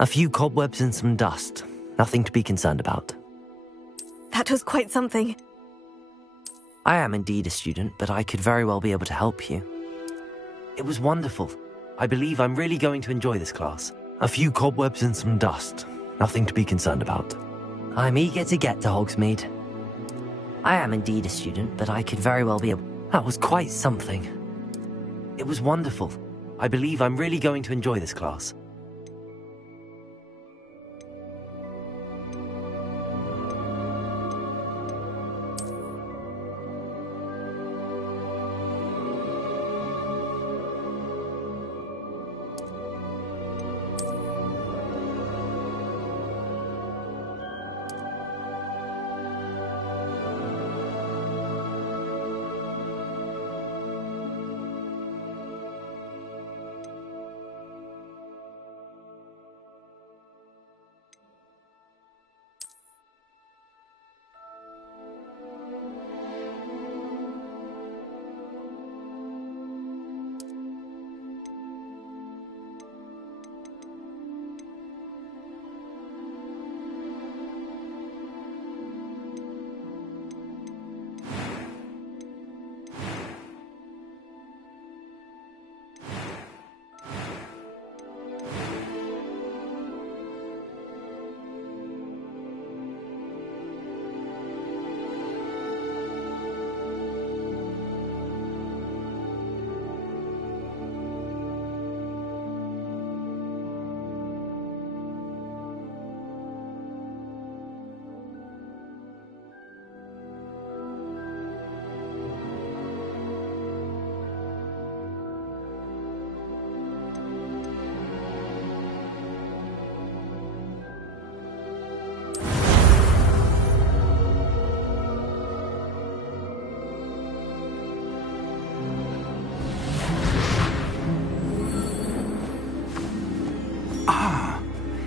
A few cobwebs and some dust. Nothing to be concerned about. That was quite something. I am indeed a student, but I could very well be able to help you. It was wonderful. I believe I'm really going to enjoy this class. A few cobwebs and some dust. Nothing to be concerned about. I'm eager to get to Hogsmeade. I am indeed a student, but I could very well be able... That was quite something. It was wonderful. I believe I'm really going to enjoy this class.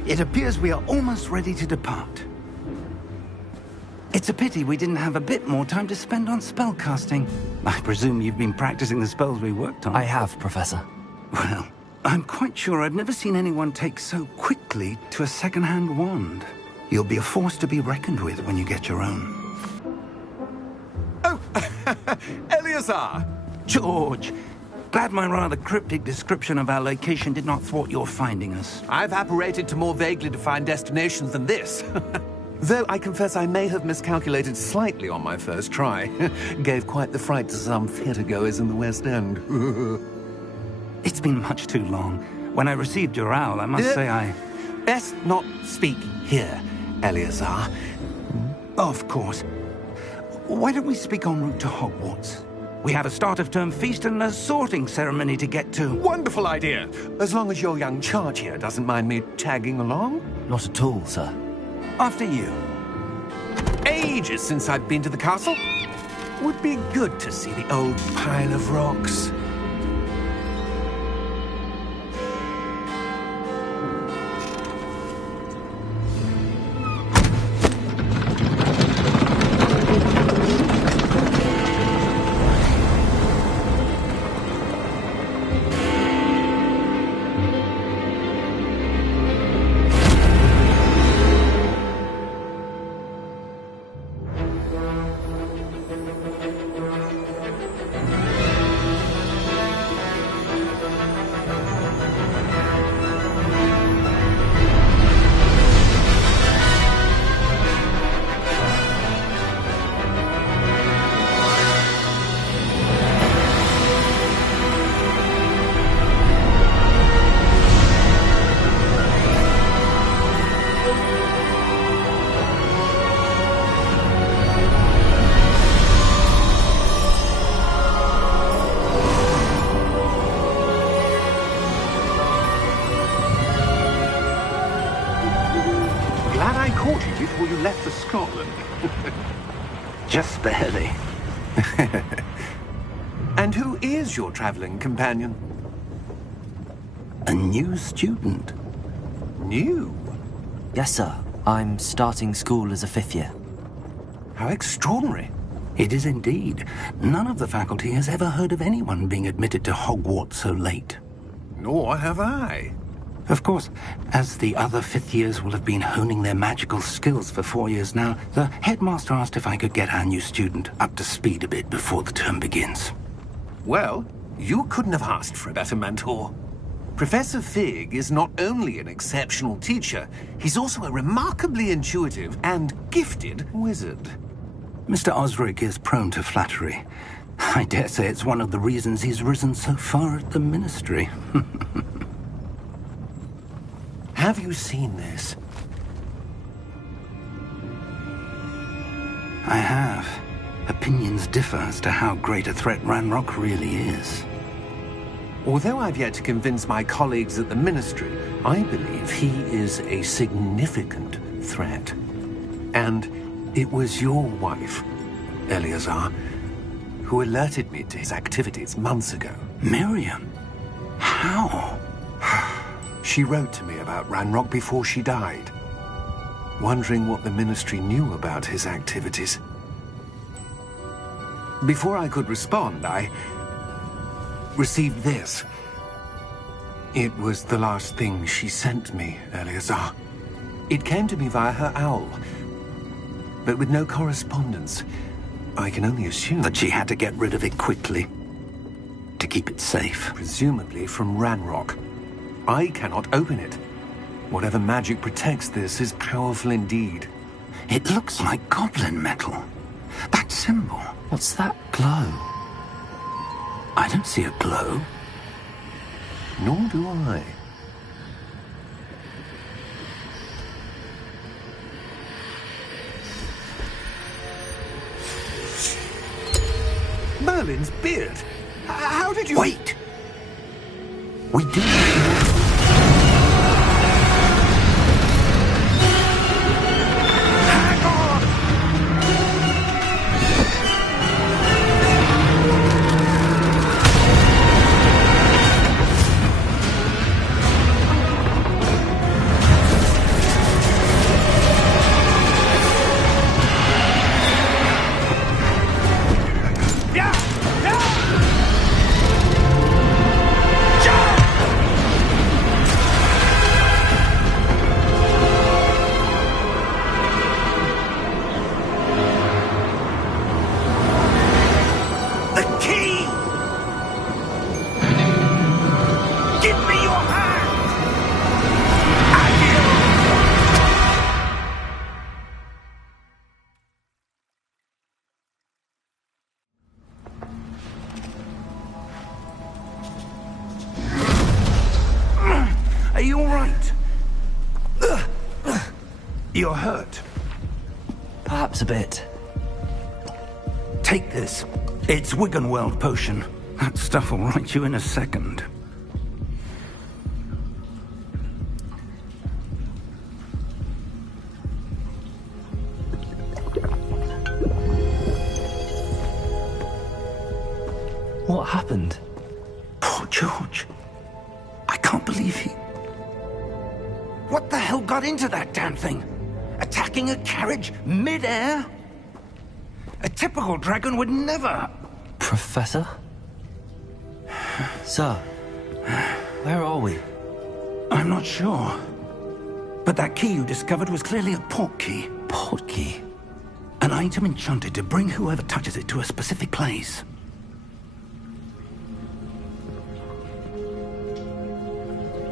It appears we are almost ready to depart. It's a pity we didn't have a bit more time to spend on spellcasting. I presume you've been practicing the spells we worked on. I have, Professor. Well, I'm quite sure I've never seen anyone take so quickly to a second-hand wand. You'll be a force to be reckoned with when you get your own. Oh, Eleazar! George! Glad my rather cryptic description of our location did not thwart your finding us. I've apparated to more vaguely defined destinations than this. Though I confess I may have miscalculated slightly on my first try. Gave quite the fright to some theatre-goers in the West End. It's been much too long. When I received your owl, I must say I... Best not speak here, Eleazar. Of course. Why don't we speak en route to Hogwarts? We have a start-of-term feast and a sorting ceremony to get to. Wonderful idea! As long as your young charge here doesn't mind me tagging along. Not at all, sir. After you. Ages since I've been to the castle. Would be good to see the old pile of rocks. Before you left for Scotland. Just barely. And who is your traveling companion? A new student. New? Yes, sir. I'm starting school as a 5th year. How extraordinary. It is indeed. None of the faculty has ever heard of anyone being admitted to Hogwarts so late. Nor have I. Of course, as the other fifth years will have been honing their magical skills for 4 years now, the headmaster asked if I could get our new student up to speed a bit before the term begins. Well, you couldn't have asked for a better mentor. Professor Fig is not only an exceptional teacher, he's also a remarkably intuitive and gifted wizard. Mr. Osric is prone to flattery. I dare say it's one of the reasons he's risen so far at the Ministry. Have you seen this? I have. Opinions differ as to how great a threat Ranrock really is. Although I've yet to convince my colleagues at the Ministry, I believe he is a significant threat. And it was your wife, Eleazar, who alerted me to his activities months ago. Miriam? How? She wrote to me about Ranrock before she died, wondering what the Ministry knew about his activities. Before I could respond, I received this. It was the last thing she sent me, Eleazar. It came to me via her owl, but with no correspondence. I can only assume That she had to get rid of it quickly, to keep it safe. presumably from Ranrock. I cannot open it. Whatever magic protects this is powerful indeed. It looks like goblin metal. That symbol. What's that glow? I don't see a glow. Nor do I. Merlin's beard. How did you... Wait! We do... Hang on! Are you all right? You're hurt. Perhaps a bit. Take this. It's Wiggenweld potion. That stuff will right you in a second. What happened? Poor George. I can't believe he... What the hell got into that damn thing? Attacking a carriage mid-air? A typical dragon would never... Professor? Sir, where are we? I'm not sure. But that key you discovered was clearly a port key. Port key? An item enchanted to bring whoever touches it to a specific place.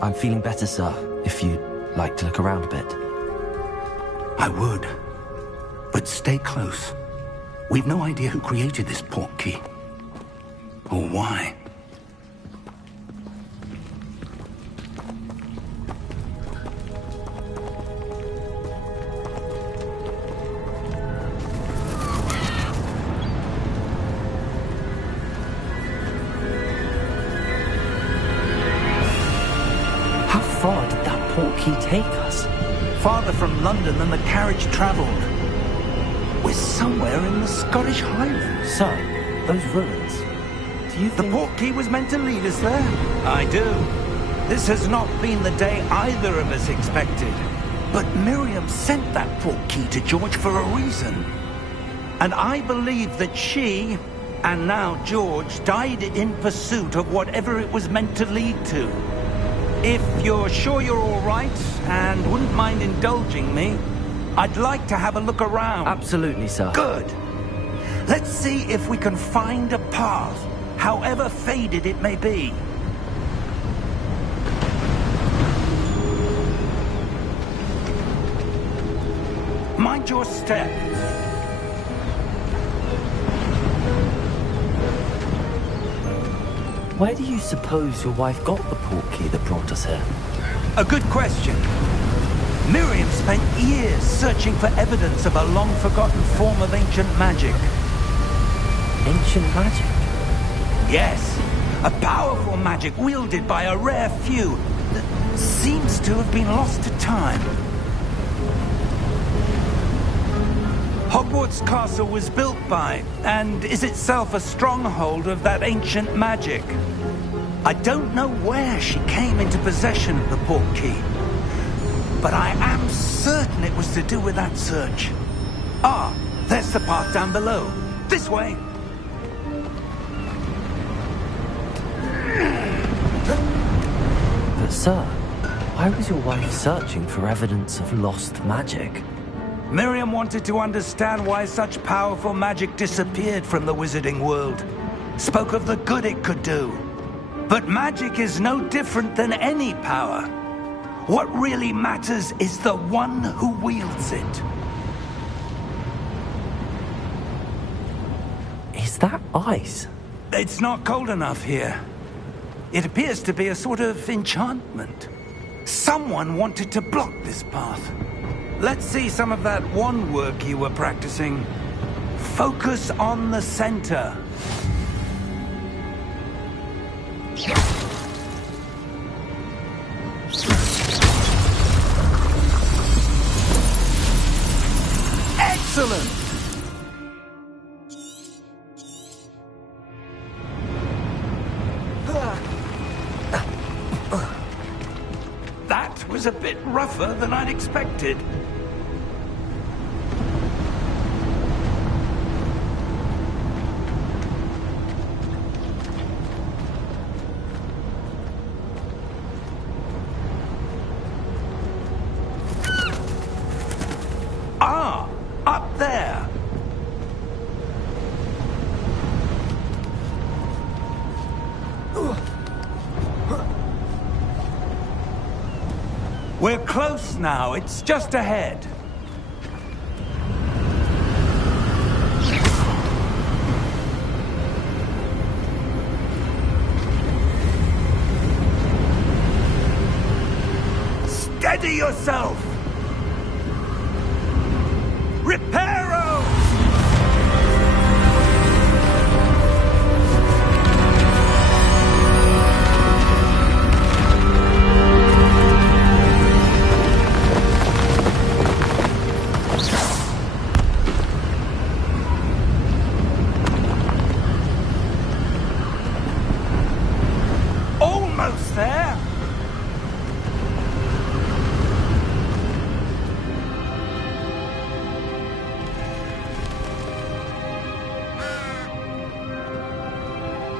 I'm feeling better, sir, if you'd like to look around a bit. I would. But stay close. We've no idea who created this port key. Or why. How far did that port key take us? Farther from London than the carriage traveled. We're somewhere in the Scottish Highlands. Sir, those ruins. Do you The think... port key was meant to lead us there? I do. This has not been the day either of us expected. But Miriam sent that port key to George for a reason. And I believe that she, and now George, died in pursuit of whatever it was meant to lead to. If you're sure you're all right and wouldn't mind indulging me, I'd like to have a look around. Absolutely, sir. Good. Let's see if we can find a path, however faded it may be. Mind your step. Where do you suppose your wife got the portkey that brought us here? A good question. Miriam spent years searching for evidence of a long-forgotten form of ancient magic. Ancient magic? Yes, a powerful magic wielded by a rare few that seems to have been lost to time. Hogwarts Castle was built by, and is itself a stronghold of that ancient magic. I don't know where she came into possession of the portkey, but I am certain it was to do with that search. Ah, there's the path down below. This way. But sir, why was your wife searching for evidence of lost magic? Miriam wanted to understand why such powerful magic disappeared from the wizarding world. Spoke of the good it could do. But magic is no different than any power. What really matters is the one who wields it. Is that ice? It's not cold enough here. It appears to be a sort of enchantment. Someone wanted to block this path. Let's see some of that wand work you were practicing. Focus on the center. Excellent! That was a bit rougher than I'd expected. Ah, up there. We're close now. It's just ahead. Steady yourself! Reparo! Almost there!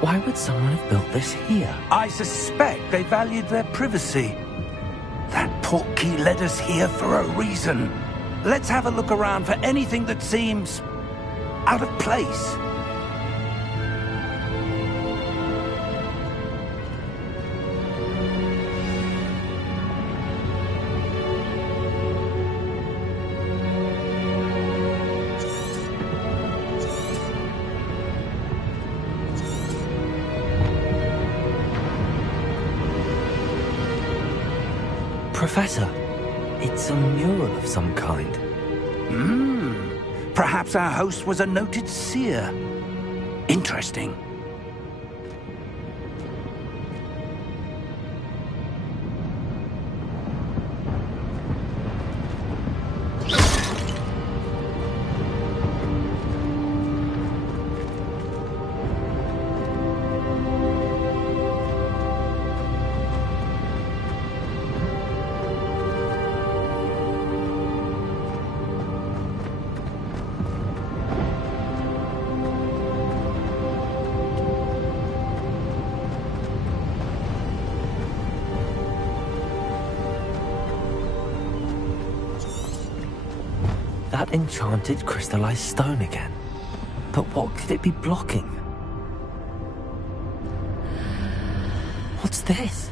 Why would someone have built this here? I suspect they valued their privacy. That portkey led us here for a reason. Let's have a look around for anything that seems out of place. Professor, it's a mural of some kind. Perhaps our host was a noted seer. Interesting. That enchanted crystallized stone again. But what could it be blocking? What's this?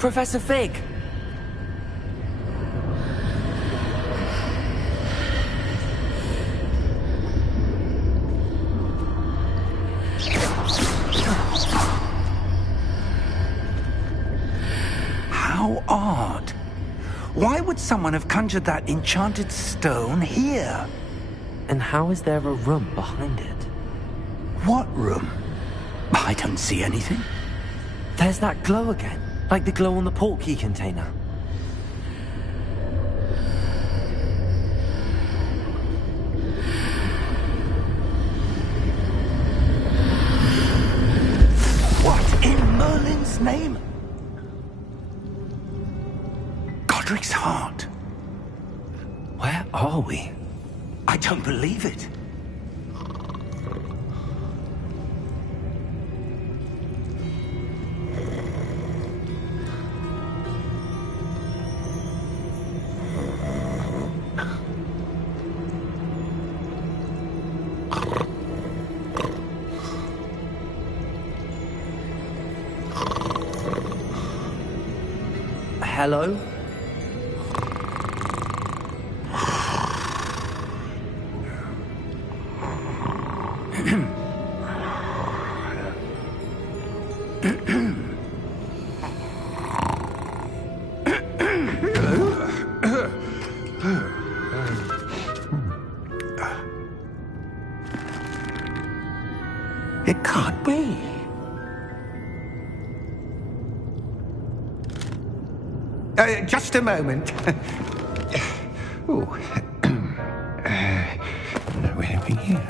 Professor Fig! How odd. Why would someone have conjured that enchanted stone here? And how is there a room behind it? What room? I don't see anything. There's that glow again, like the glow on the portkey container. What in Merlin's name? Godric's heart. Where are we? I don't believe it. Hello? It can't be. Just a moment. Oh. Where are we here?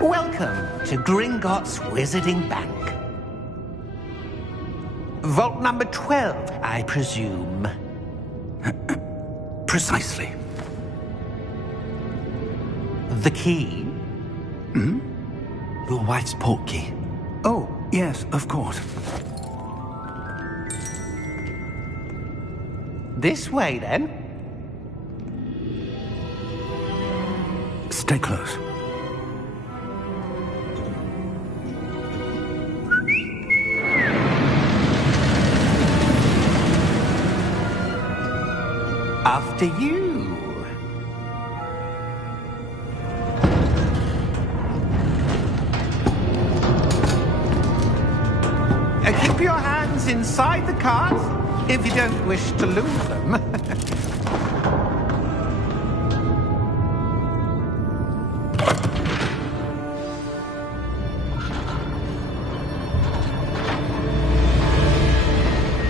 Welcome to Gringotts Wizarding Bank. Vault number 12, I presume. Precisely. The key? Your wife's portkey. Oh, yes, of course. This way, then. Stay close. After you. Keep your hands inside the cart if you don't wish to lose them.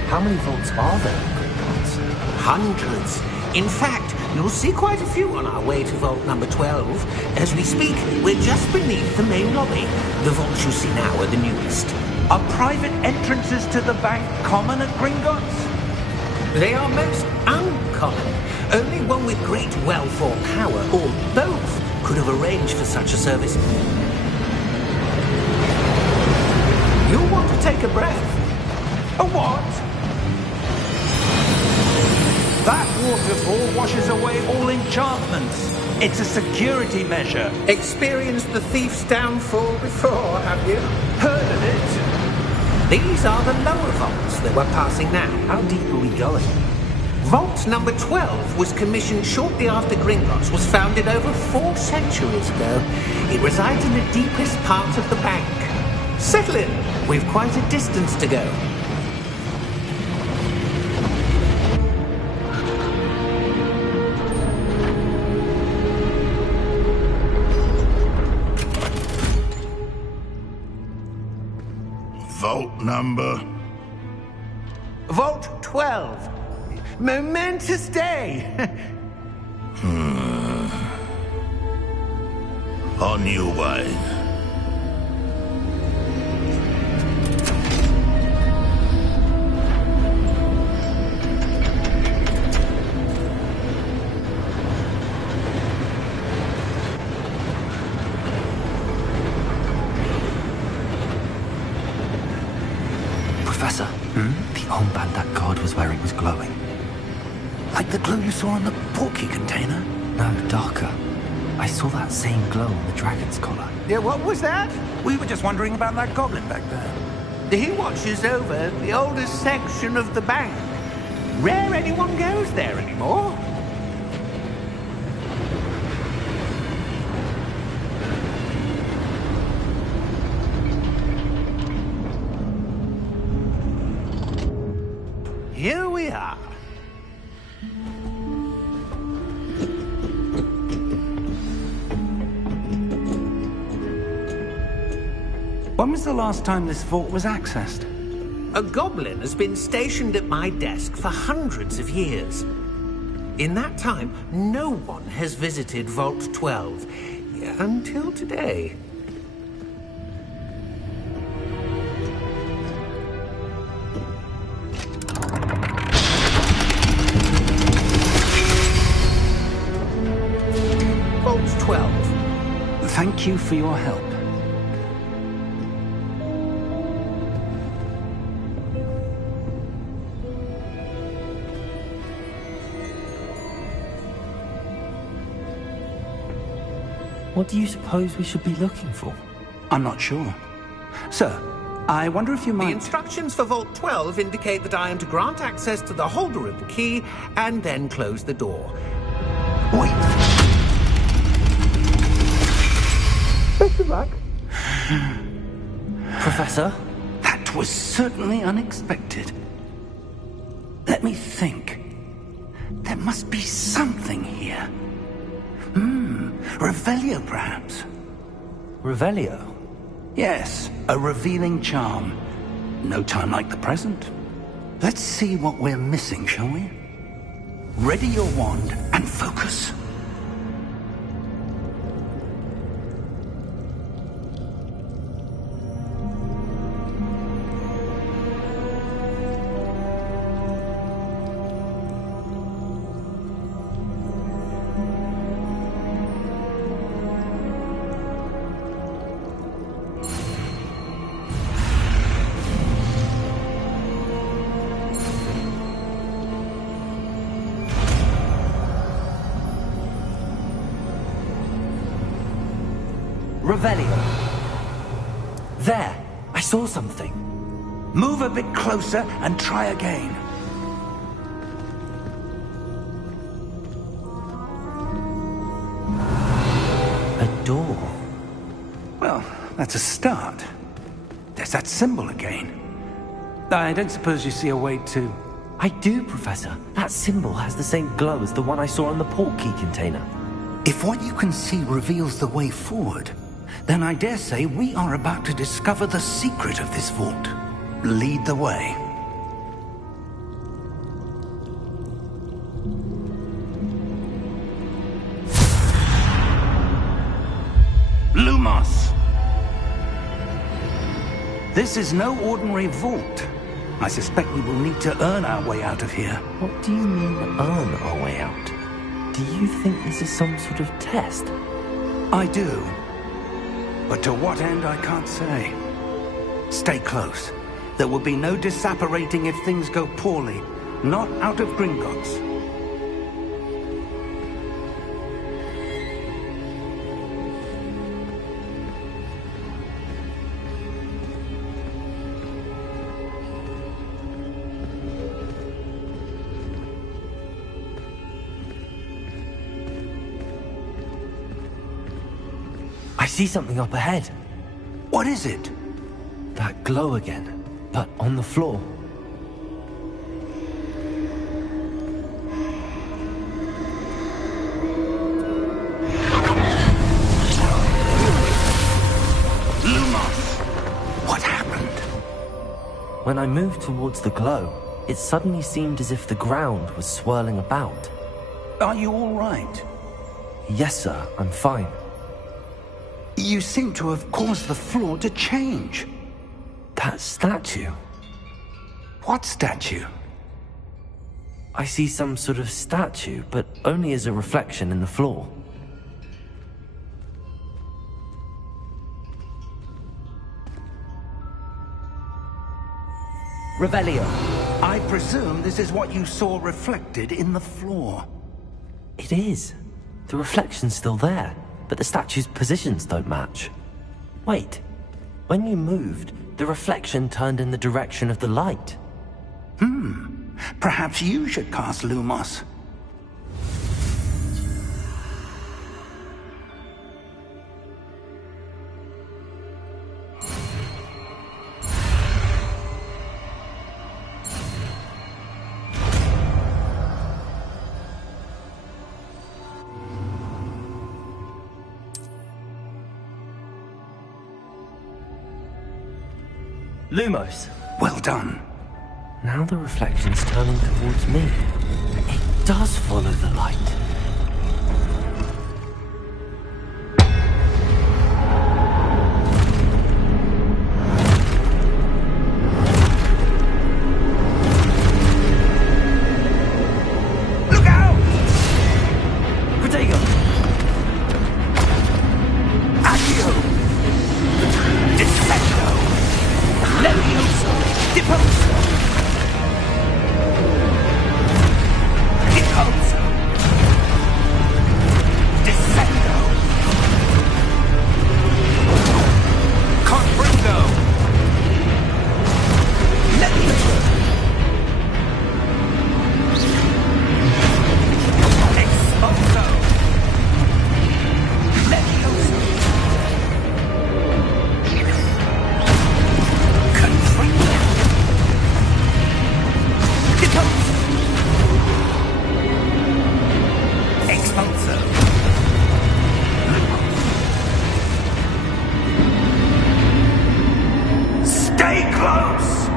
How many vaults are there in Gringotts? Hundreds. In fact, you'll see quite a few on our way to vault number 12. As we speak, we're just beneath the main lobby. The vaults you see now are the newest. Are private entrances to the bank common at Gringotts? They are most uncommon. Only one with great wealth or power, or both, could have arranged for such a service. You'll want to take a breath. A what? That waterfall washes away all enchantments. It's a security measure. Experienced the thief's downfall before, have you? Heard of it? These are the lower vaults that we're passing now. How deep are we going? Vault number 12 was commissioned shortly after Gringotts was founded over 4 centuries ago. It resides in the deepest part of the bank. Settle in. We've quite a distance to go. Vault number? Vault 12. Momentous day. On your way. Professor, the armband that guard was wearing was glowing. Like the glow you saw on the portkey container? No, darker. I saw that same glow on the dragon's collar. Yeah, what was that? We were just wondering about that goblin back there. He watches over the oldest section of the bank. Rare anyone goes there anymore. Here we are. When was the last time this vault was accessed? A goblin has been stationed at my desk for hundreds of years. In that time, no one has visited Vault 12 until today. Vault 12. Thank you for your help. What do you suppose we should be looking for? I'm not sure. Sir, I wonder if you The might... instructions for Vault 12 indicate that I am to grant access to the holder of the key and then close the door. Wait! Best of luck. Professor? That was certainly unexpected. Let me think. There must be something here. Revelio, perhaps? Revelio? Yes, a revealing charm. No time like the present. Let's see what we're missing, shall we? Ready your wand and focus. Revelio. There! I saw something. Move a bit closer and try again. A door. Well, that's a start. There's that symbol again. I don't suppose you see a way to... I do, Professor. That symbol has the same glow as the one I saw on the portkey container. If what you can see reveals the way forward, then I dare say we are about to discover the secret of this vault. Lead the way. Lumos! This is no ordinary vault. I suspect we will need to earn our way out of here. What do you mean, earn our way out? Do you think this is some sort of test? I do. But to what end, I can't say. Stay close. There will be no disapparating if things go poorly. Not out of Gringotts. I see something up ahead. What is it? That glow again, but on the floor. Lumos! What happened? When I moved towards the glow, it suddenly seemed as if the ground was swirling about. Are you all right? Yes, sir, I'm fine. You seem to have caused the floor to change. That statue. What statue? I see some sort of statue, but only as a reflection in the floor. Revelio. I presume this is what you saw reflected in the floor. It is. The reflection's still there, but the statue's positions don't match. Wait. When you moved, the reflection turned in the direction of the light. Perhaps you should cast Lumos. Lumos. Well done. Now the reflection's turning towards me. It does follow the light. Look out! Protego! Accio! Defendo! Levioso! Deposo! Deposo! Descendo! Confringo! Levioso! Exposo! Levioso! Confringo! Deposo! Exposo! Stay close!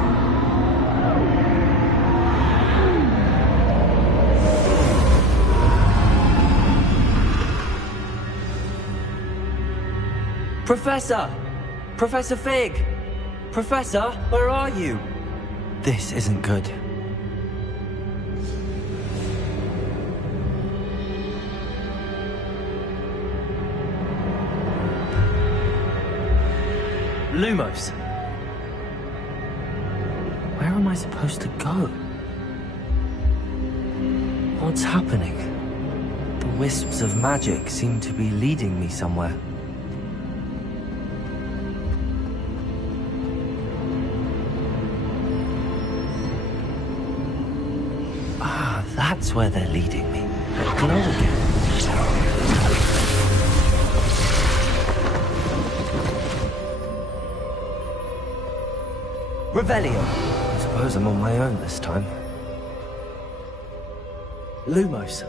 Professor! Professor Fig! Professor, where are you? This isn't good. Lumos. Where am I supposed to go? What's happening? The wisps of magic seem to be leading me somewhere. Ah, that's where they're leading me. That glow again. Revelio. I suppose I'm on my own this time. Lumos.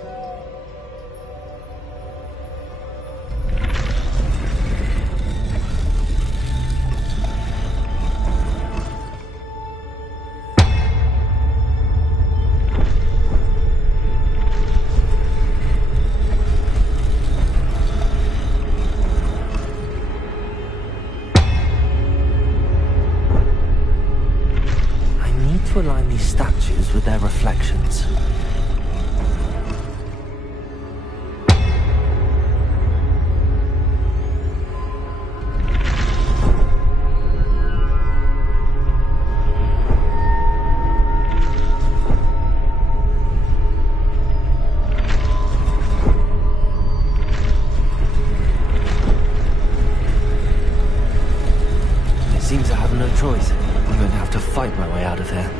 To align these statues with their reflections. It seems I have no choice. I'm going to have to fight my way out of here.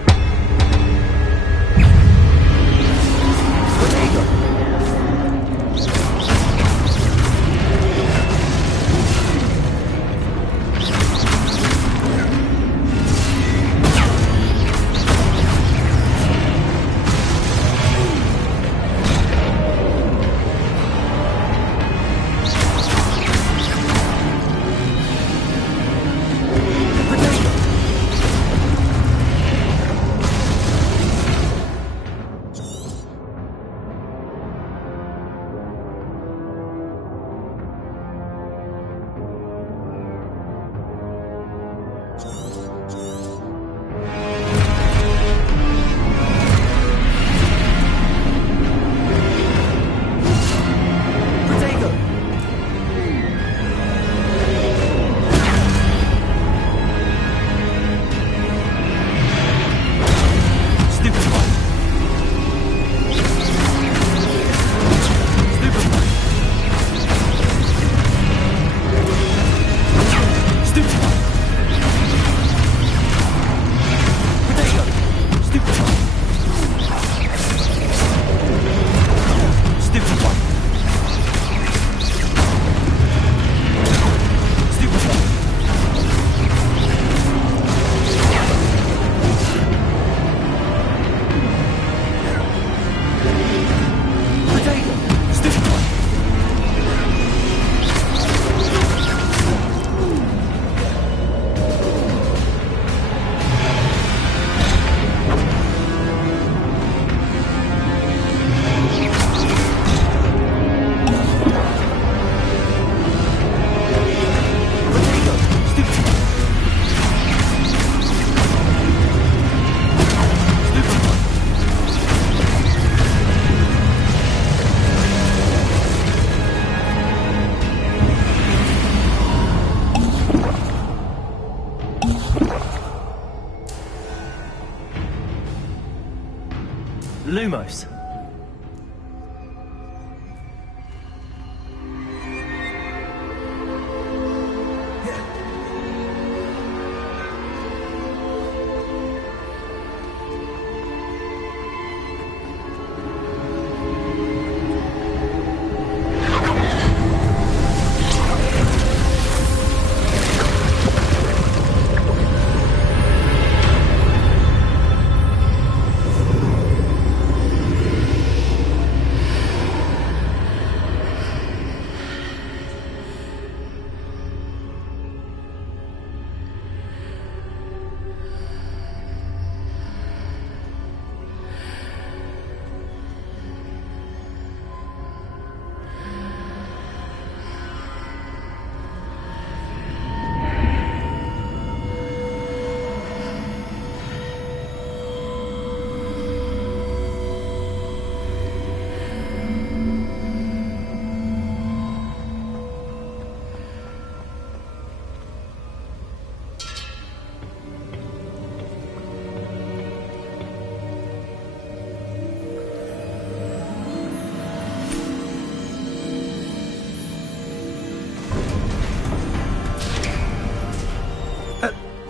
Lumos.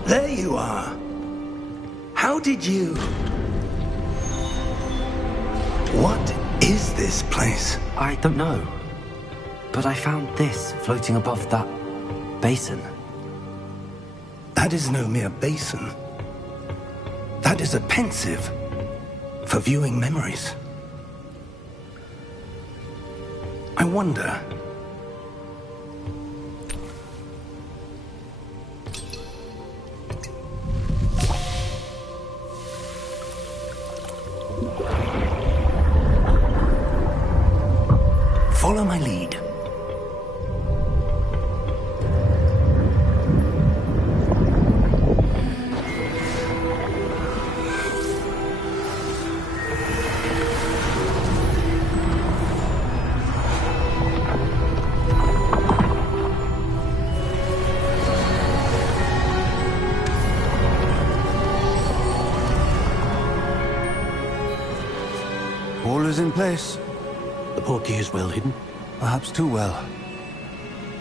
There you are. How did you... What is this place? I don't know. But I found this floating above that basin. That is no mere basin. That is a pensive for viewing memories. I wonder... Follow my lead. All is in place. The portkey is well hidden. Perhaps too well.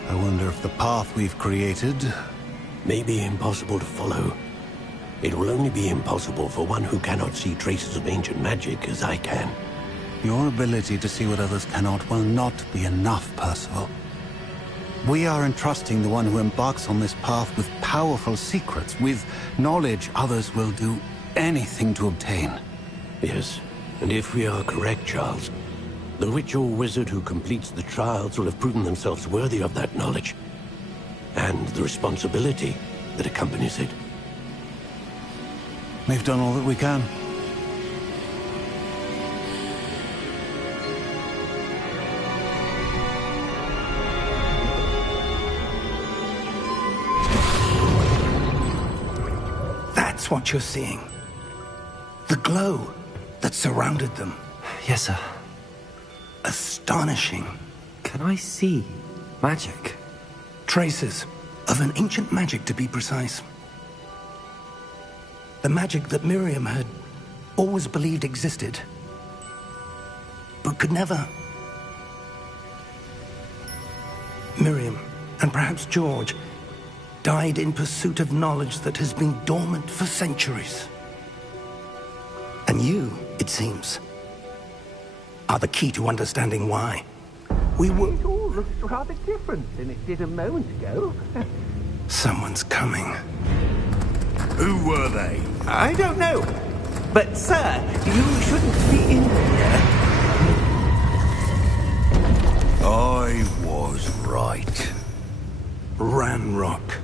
I wonder if the path we've created... May be impossible to follow. It will only be impossible for one who cannot see traces of ancient magic as I can. Your ability to see what others cannot will not be enough, Percival. We are entrusting the one who embarks on this path with powerful secrets, with knowledge others will do anything to obtain. Yes, and if we are correct, Charles, the witch or wizard who completes the trials will have proven themselves worthy of that knowledge, and the responsibility that accompanies it. We've done all that we can. That's what you're seeing. The glow that surrounded them. Yes, sir. Astonishing. Can I see magic? Traces of an ancient magic, to be precise. The magic that Miriam had always believed existed, but could never. Miriam, and perhaps George, died in pursuit of knowledge that has been dormant for centuries. And you, it seems, are the key to understanding why. We were... It all looks rather different than it did a moment ago. Someone's coming. Who were they? I don't know. But, sir, you shouldn't be in here. I was right. Ranrock.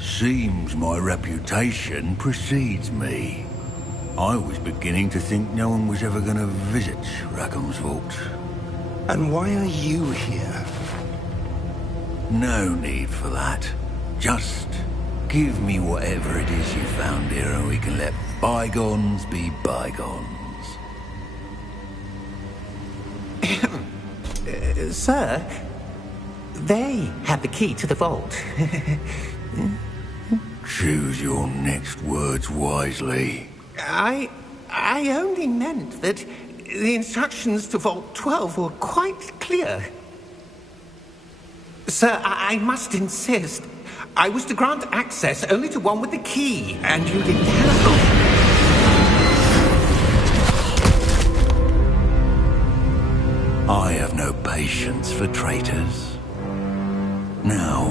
Seems my reputation precedes me. I was beginning to think no one was ever going to visit Rackham's vault. And why are you here? No need for that. Just give me whatever it is you found here and we can let bygones be bygones. Sir, they have the key to the vault. Choose your next words wisely. I I only meant that the instructions to Vault 12 were quite clear. Sir, I must insist. I was to grant access only to one with the key, and you didn't have... I have no patience for traitors. Now,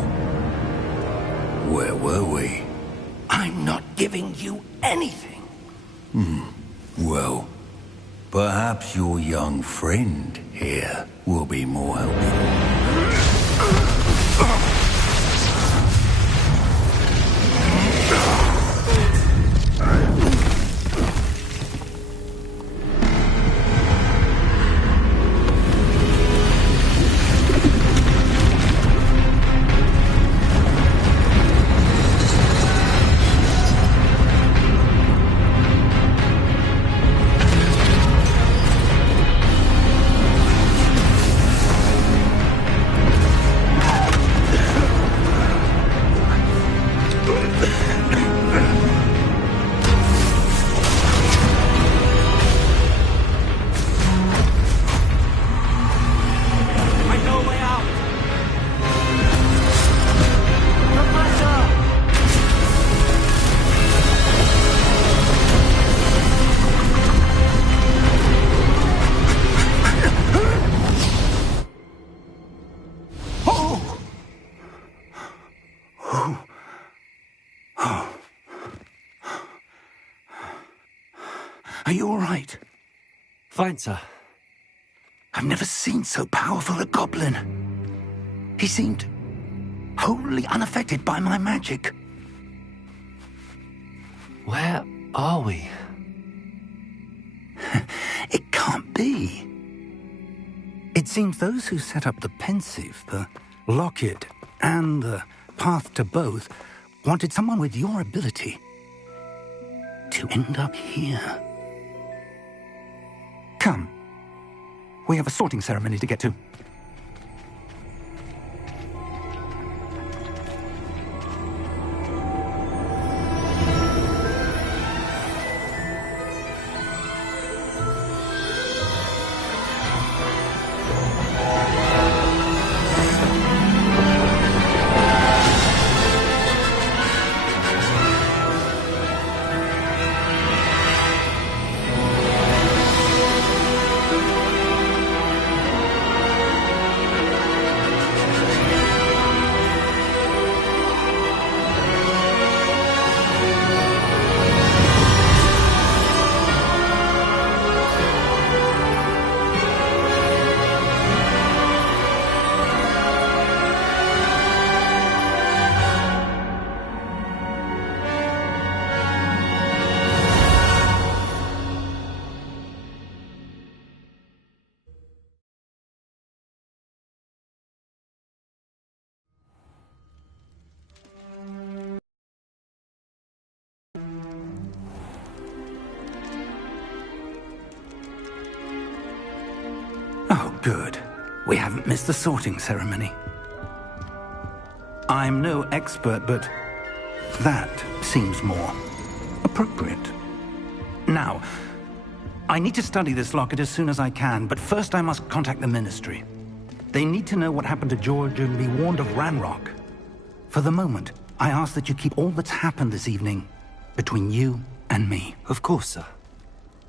where were we? I'm not giving you anything. Well, perhaps your young friend here will be more helpful. Are you all right? Fine, sir. I've never seen so powerful a goblin. He seemed wholly unaffected by my magic. Where are we? It can't be. It seems those who set up the Pensive, the Locket, and the Path to Both wanted someone with your ability to end up here. Come. We have a sorting ceremony to get to. Oh, good. We haven't missed the sorting ceremony. I'm no expert, but that seems more appropriate. Now, I need to study this locket as soon as I can, but first I must contact the Ministry. They need to know what happened to George and be warned of Ranrock. For the moment, I ask that you keep all that's happened this evening between you and me. Of course, sir.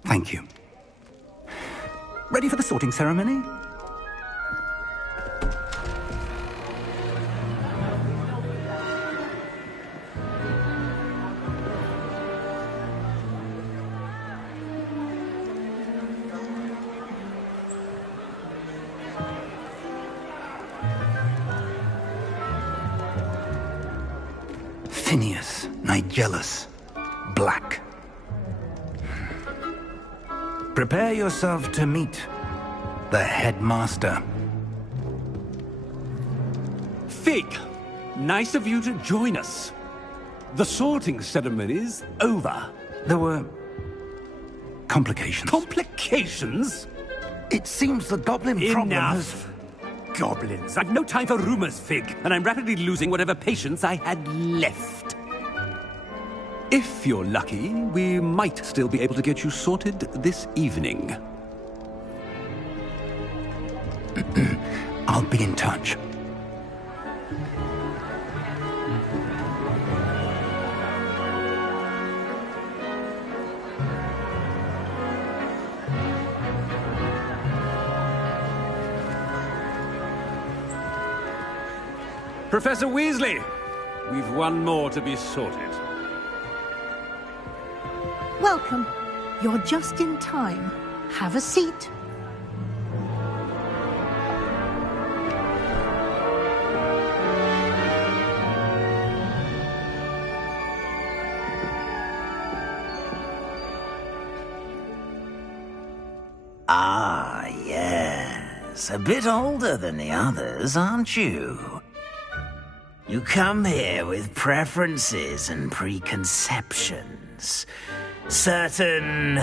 Thank you. Ready for the sorting ceremony? Phineas, Nigellus, Black. Prepare yourself to meet the headmaster. Fig, nice of you to join us. The sorting ceremony's over. There were complications. Complications? It seems the goblin problem has... Enough. Goblins. I've no time for rumors, Fig, and I'm rapidly losing whatever patience I had left. If you're lucky, we might still be able to get you sorted this evening. I'll be in touch. Professor Weasley, we've one more to be sorted. Welcome. You're just in time. Have a seat. Ah, yes. A bit older than the others, aren't you? You come here with preferences and preconceptions. Certain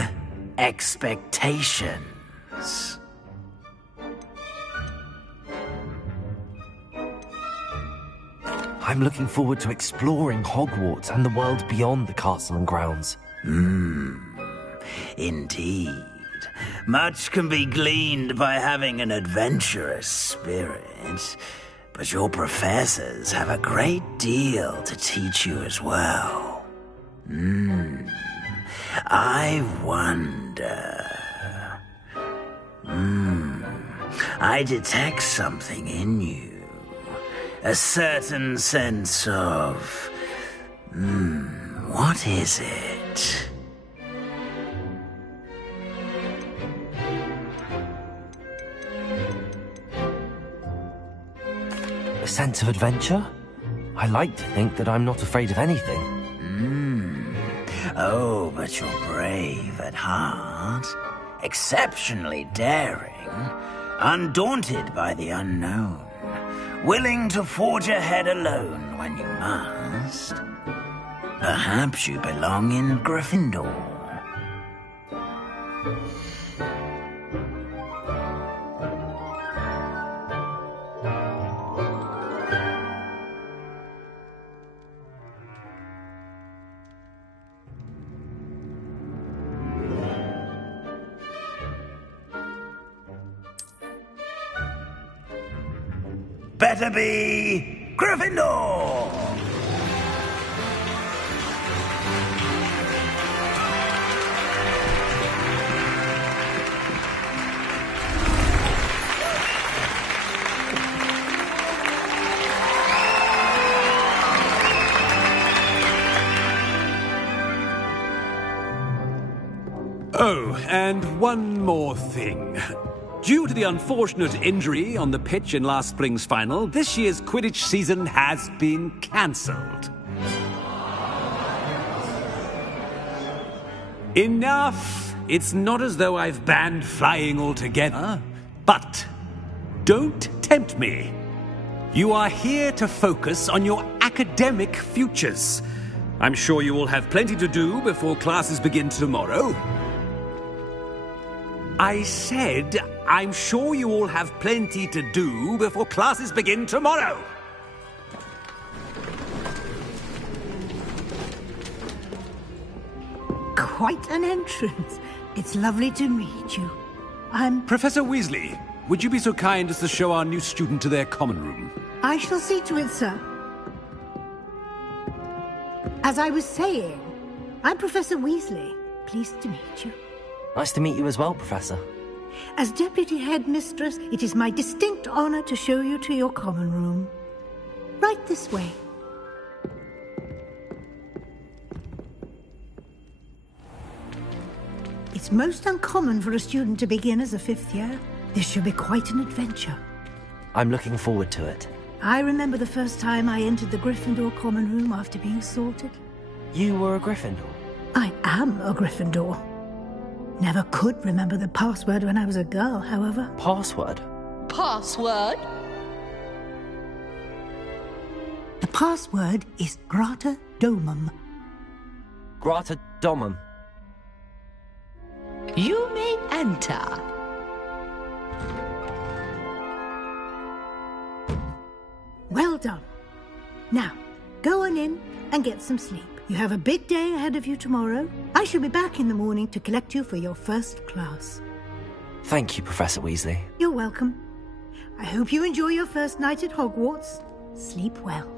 expectations. I'm looking forward to exploring Hogwarts and the world beyond the castle and grounds. Indeed. Much can be gleaned by having an adventurous spirit, but your professors have a great deal to teach you as well. I wonder... I detect something in you. A certain sense of... what is it? A sense of adventure? I like to think that I'm not afraid of anything. Oh, but you're brave at heart. Exceptionally daring. Undaunted by the unknown. Willing to forge ahead alone when you must. Perhaps you belong in Gryffindor. Better be Gryffindor! Oh, and one more thing. Due to the unfortunate injury on the pitch in last spring's final, this year's Quidditch season has been cancelled. Enough! It's not as though I've banned flying altogether, but don't tempt me. You are here to focus on your academic futures. I'm sure you will have plenty to do before classes begin tomorrow. I said, I'm sure you all have plenty to do before classes begin tomorrow. Quite an entrance. It's lovely to meet you. Professor Weasley, would you be so kind as to show our new student to their common room? I shall see to it, sir. As I was saying, I'm Professor Weasley. Pleased to meet you. Nice to meet you as well, Professor. As Deputy Headmistress, it is my distinct honor to show you to your common room. Right this way. It's most uncommon for a student to begin as a fifth year. This should be quite an adventure. I'm looking forward to it. I remember the first time I entered the Gryffindor common room after being sorted. You were a Gryffindor? I am a Gryffindor. Never could remember the password when I was a girl, however. Password? Password? The password is Grata Domum. Grata Domum. You may enter. Well done. Now, go on in and get some sleep. You have a big day ahead of you tomorrow. I shall be back in the morning to collect you for your first class. Thank you, Professor Weasley. You're welcome. I hope you enjoy your first night at Hogwarts. Sleep well.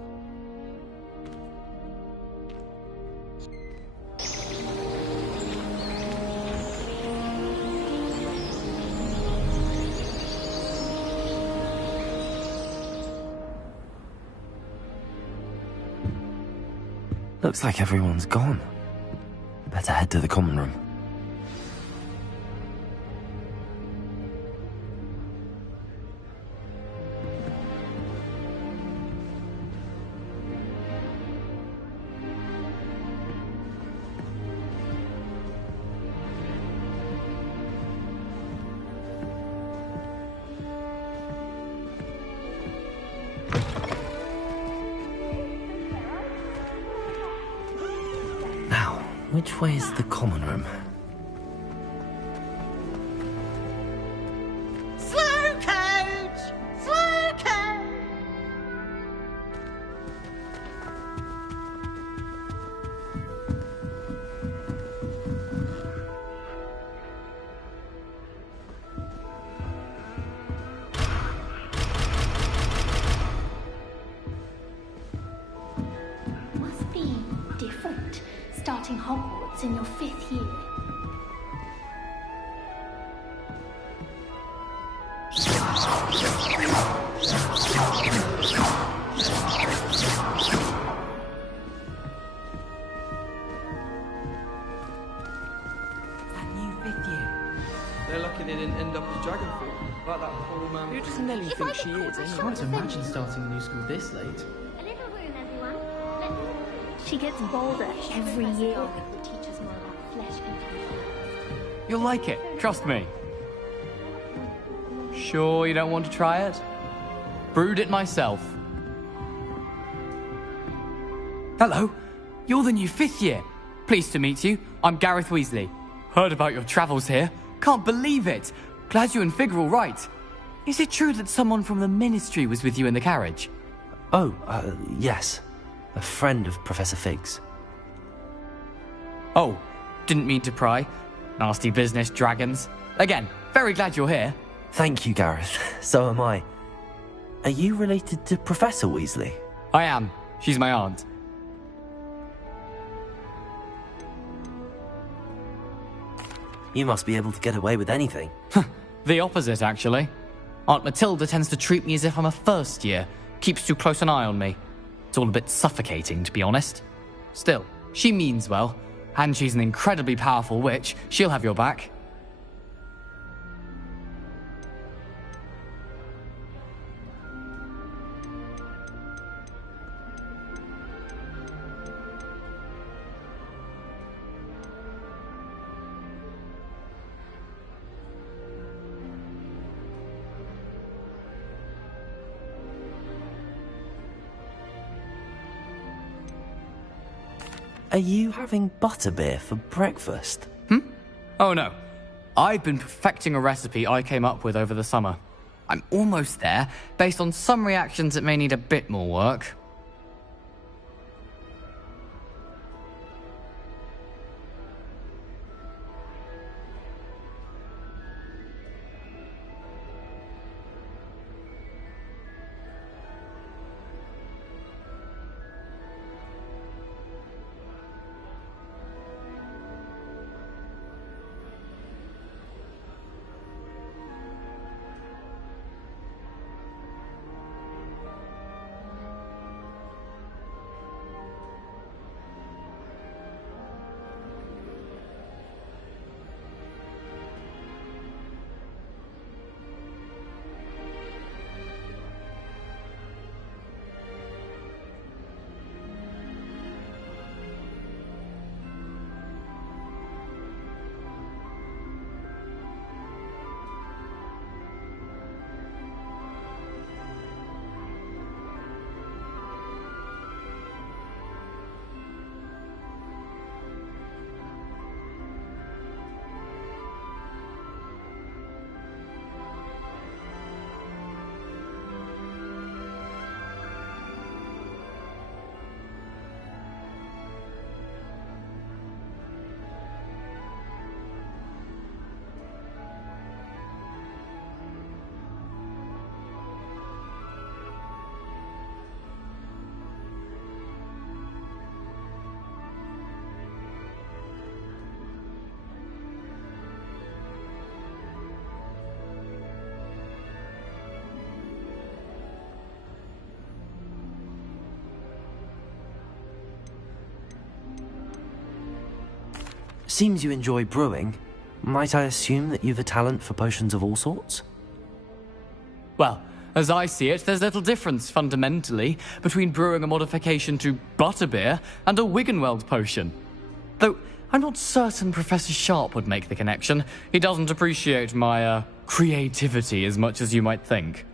Looks like everyone's gone. Better head to the common room. Which way is the common room? Slow coach! Slow coach! Must be different, starting Hogwarts in your 5th year. That new 5th year. They're lucky they didn't end up as Dragonfall, like that poor man. Who does Nelly think she is, anyway? I can't imagine starting a new school this late. A little room, everyone. Let me... She gets bolder every year. The teacher's more about flesh and blood. You'll like it, trust me. Sure you don't want to try it? Brewed it myself. Hello, you're the new 5th year. Pleased to meet you. I'm Gareth Weasley. Heard about your travels here. Can't believe it. Glad you and Fig are all right. Is it true that someone from the Ministry was with you in the carriage? Oh, yes. A friend of Professor Fig's. Oh, didn't mean to pry. Nasty business, dragons. Again, very glad you're here. Thank you, Gareth. So am I. Are you related to Professor Weasley? I am. She's my aunt. You must be able to get away with anything. The opposite, actually. Aunt Matilda tends to treat me as if I'm a first year. Keeps too close an eye on me. It's all a bit suffocating, to be honest. Still, she means well. And she's an incredibly powerful witch. She'll have your back. Are you having butterbeer for breakfast? Oh no. I've been perfecting a recipe I came up with over the summer. I'm almost there, based on some reactions that may need a bit more work. Seems you enjoy brewing. Might I assume that you've a talent for potions of all sorts? Well, as I see it, there's little difference, fundamentally, between brewing a modification to butterbeer and a Wiggenweld potion. Though, I'm not certain Professor Sharp would make the connection. He doesn't appreciate my, creativity as much as you might think.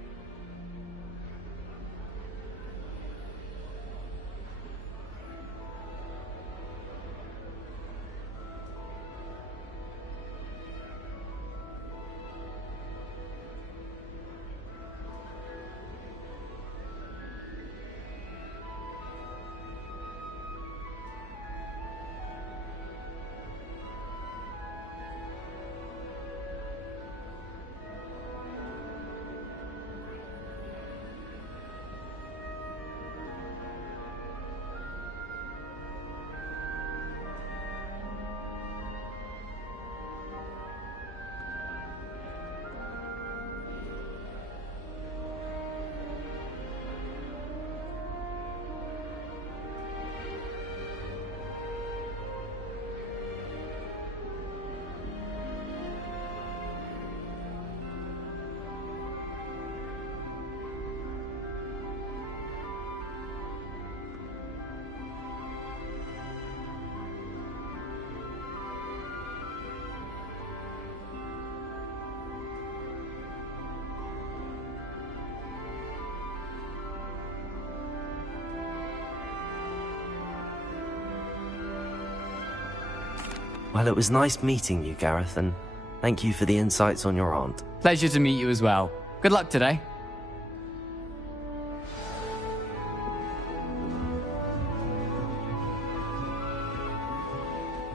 Well, it was nice meeting you, Gareth, and thank you for the insights on your aunt. Pleasure to meet you as well. Good luck today.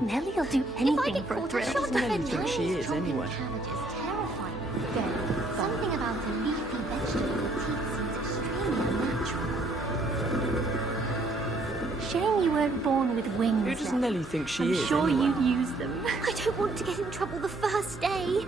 Nellie'll do anything for a caught, thrill. I shall Nellie thinks she is, Chopping anyway. cabbage is terrifying. Something about a leafy vegetable with teeth seems extremely unnatural. Shame you weren't born with wings. Who does then. Nellie think she I'm is, sure anyway? you'd use them. I don't want to get in trouble the first day.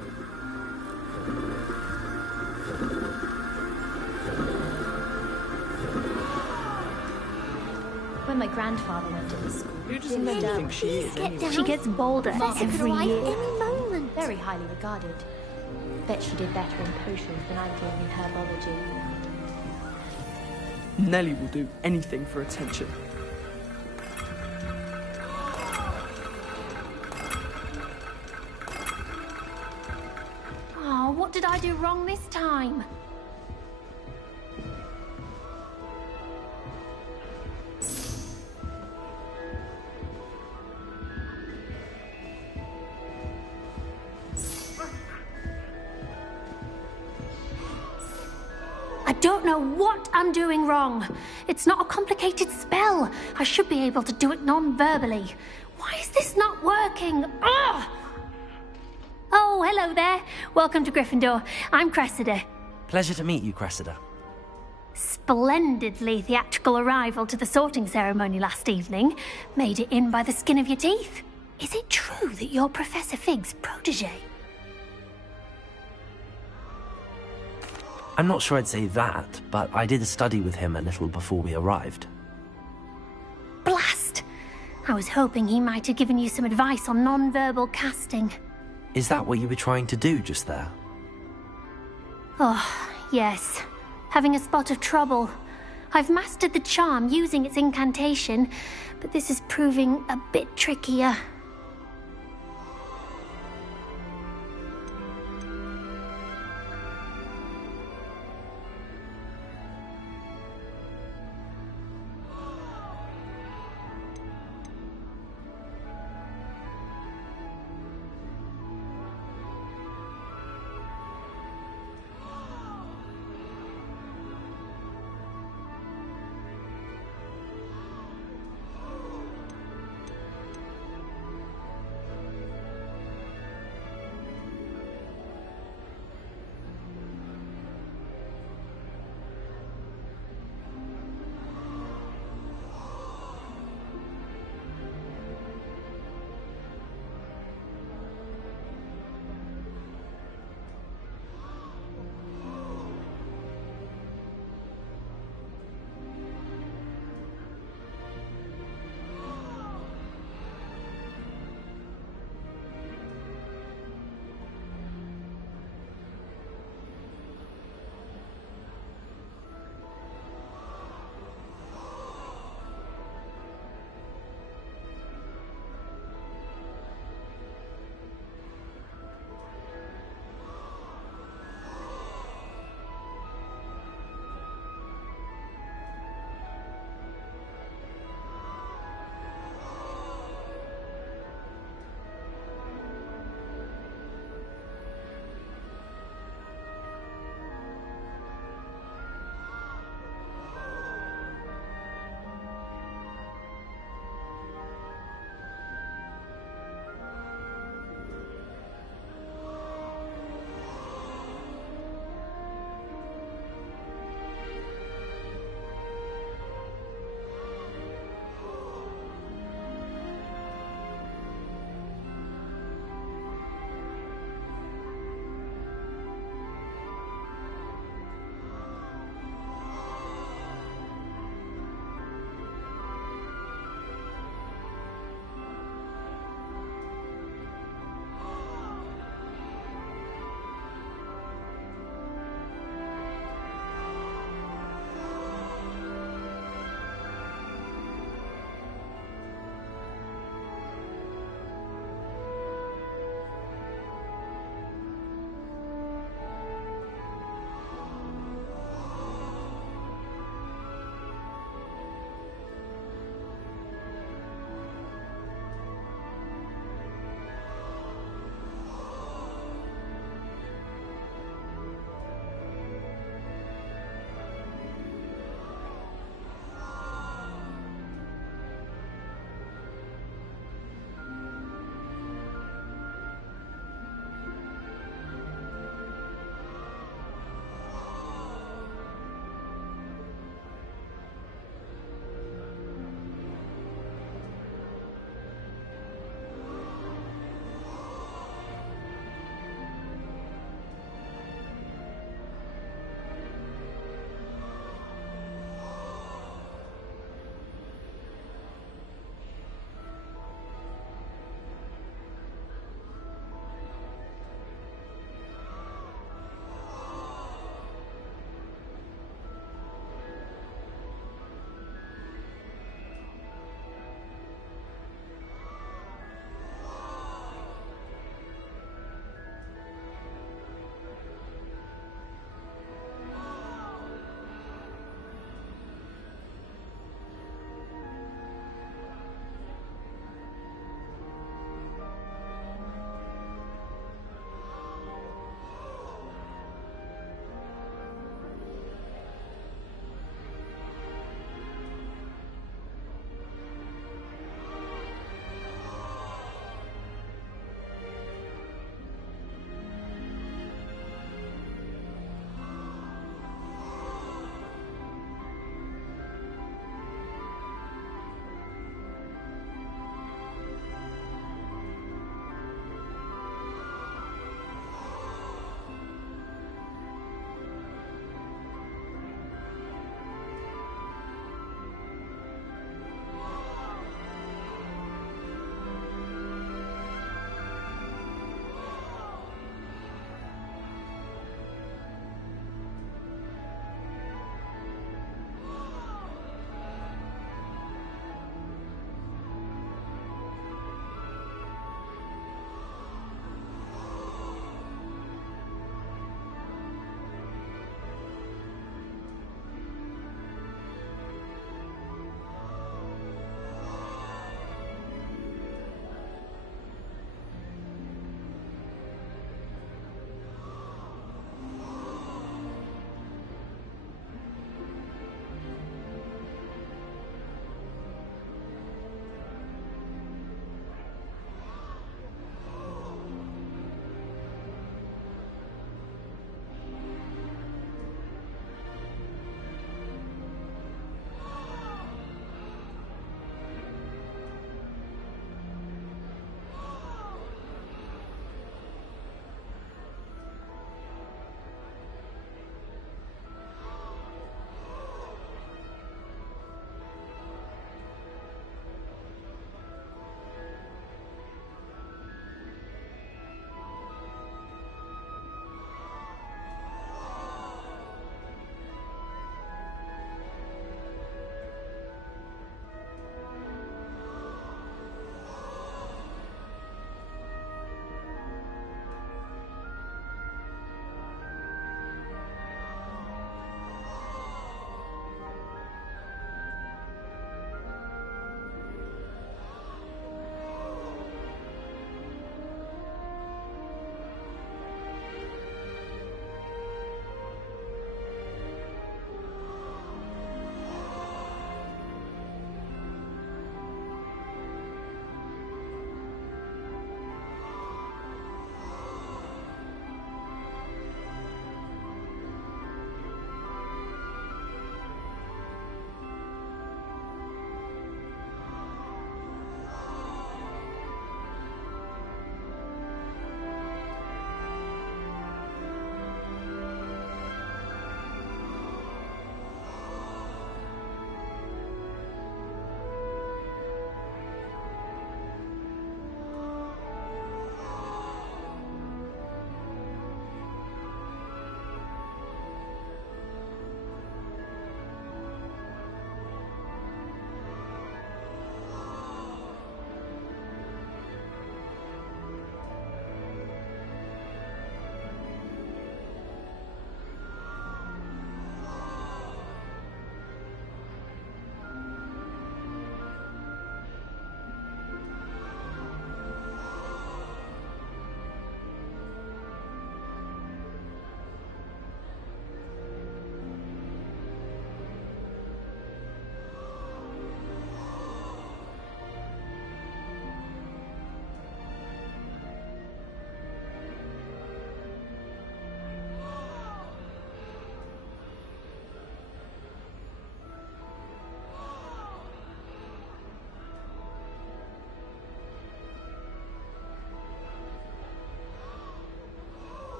When my grandfather went to the school, Who does Nellie think she is, anyway? She gets bolder Professor could every arrive year. any moment. Very highly regarded. Bet she did better in potions than I did in herbology. Nellie will do anything for attention. Oh, what did I do wrong this time? I don't know what I'm doing wrong. It's not a complicated spell. I should be able to do it non-verbally. Why is this not working? Ugh! Oh, hello there. Welcome to Gryffindor. I'm Cressida. Pleasure to meet you, Cressida. Splendidly theatrical arrival to the sorting ceremony last evening. Made it in by the skin of your teeth. Is it true that you're Professor Fig's protege? I'm not sure I'd say that, but I did study with him a little before we arrived. Blast! I was hoping he might have given you some advice on non-verbal casting. Is that what you were trying to do just there? Oh, yes. Having a spot of trouble. I've mastered the charm using its incantation, but this is proving a bit trickier.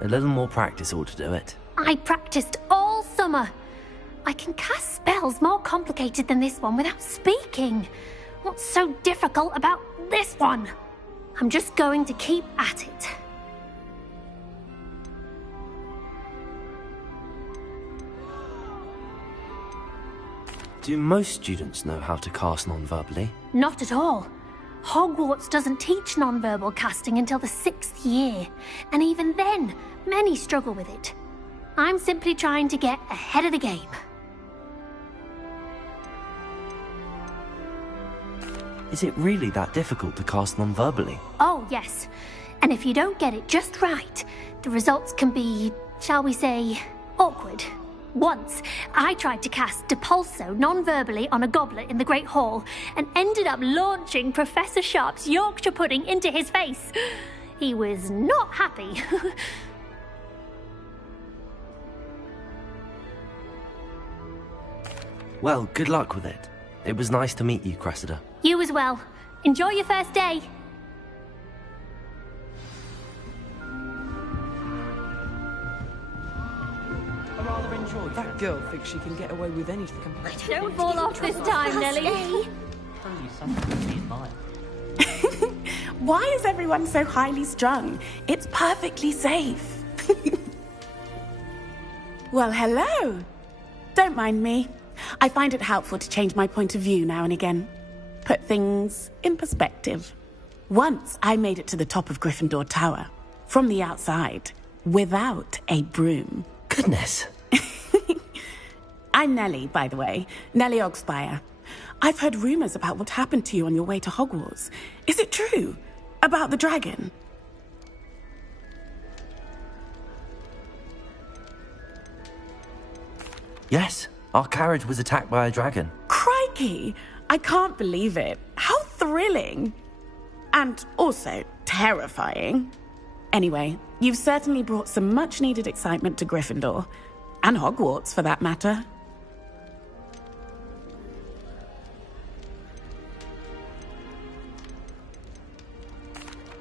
A little more practice ought to do it. I practiced all summer. I can cast spells more complicated than this one without speaking. What's so difficult about this one? I'm just going to keep at it. Do most students know how to cast non-verbally? Not at all. Hogwarts doesn't teach non-verbal casting until the 6th year, and even then, many struggle with it. I'm simply trying to get ahead of the game. Is it really that difficult to cast non-verbally? Oh, yes. And if you don't get it just right, the results can be, shall we say, awkward. Once, I tried to cast Depulso non-verbally on a goblet in the Great Hall and ended up launching Professor Sharp's Yorkshire pudding into his face. He was not happy. Well, good luck with it. It was nice to meet you, Cressida. You as well. Enjoy your first day. I rather enjoy that girl thinks she can get away with anything. Don't fall off this time, Nelly. Why is everyone so highly strung? It's perfectly safe. Well, hello. Don't mind me. I find it helpful to change my point of view now and again. Put things in perspective. Once I made it to the top of Gryffindor Tower, from the outside, without a broom. Goodness. I'm Nellie, by the way. Nellie Ogspire. I've heard rumors about what happened to you on your way to Hogwarts. Is it true? About the dragon? Yes, our carriage was attacked by a dragon. Crikey! I can't believe it. How thrilling! And also terrifying. Anyway, you've certainly brought some much-needed excitement to Gryffindor. And Hogwarts, for that matter.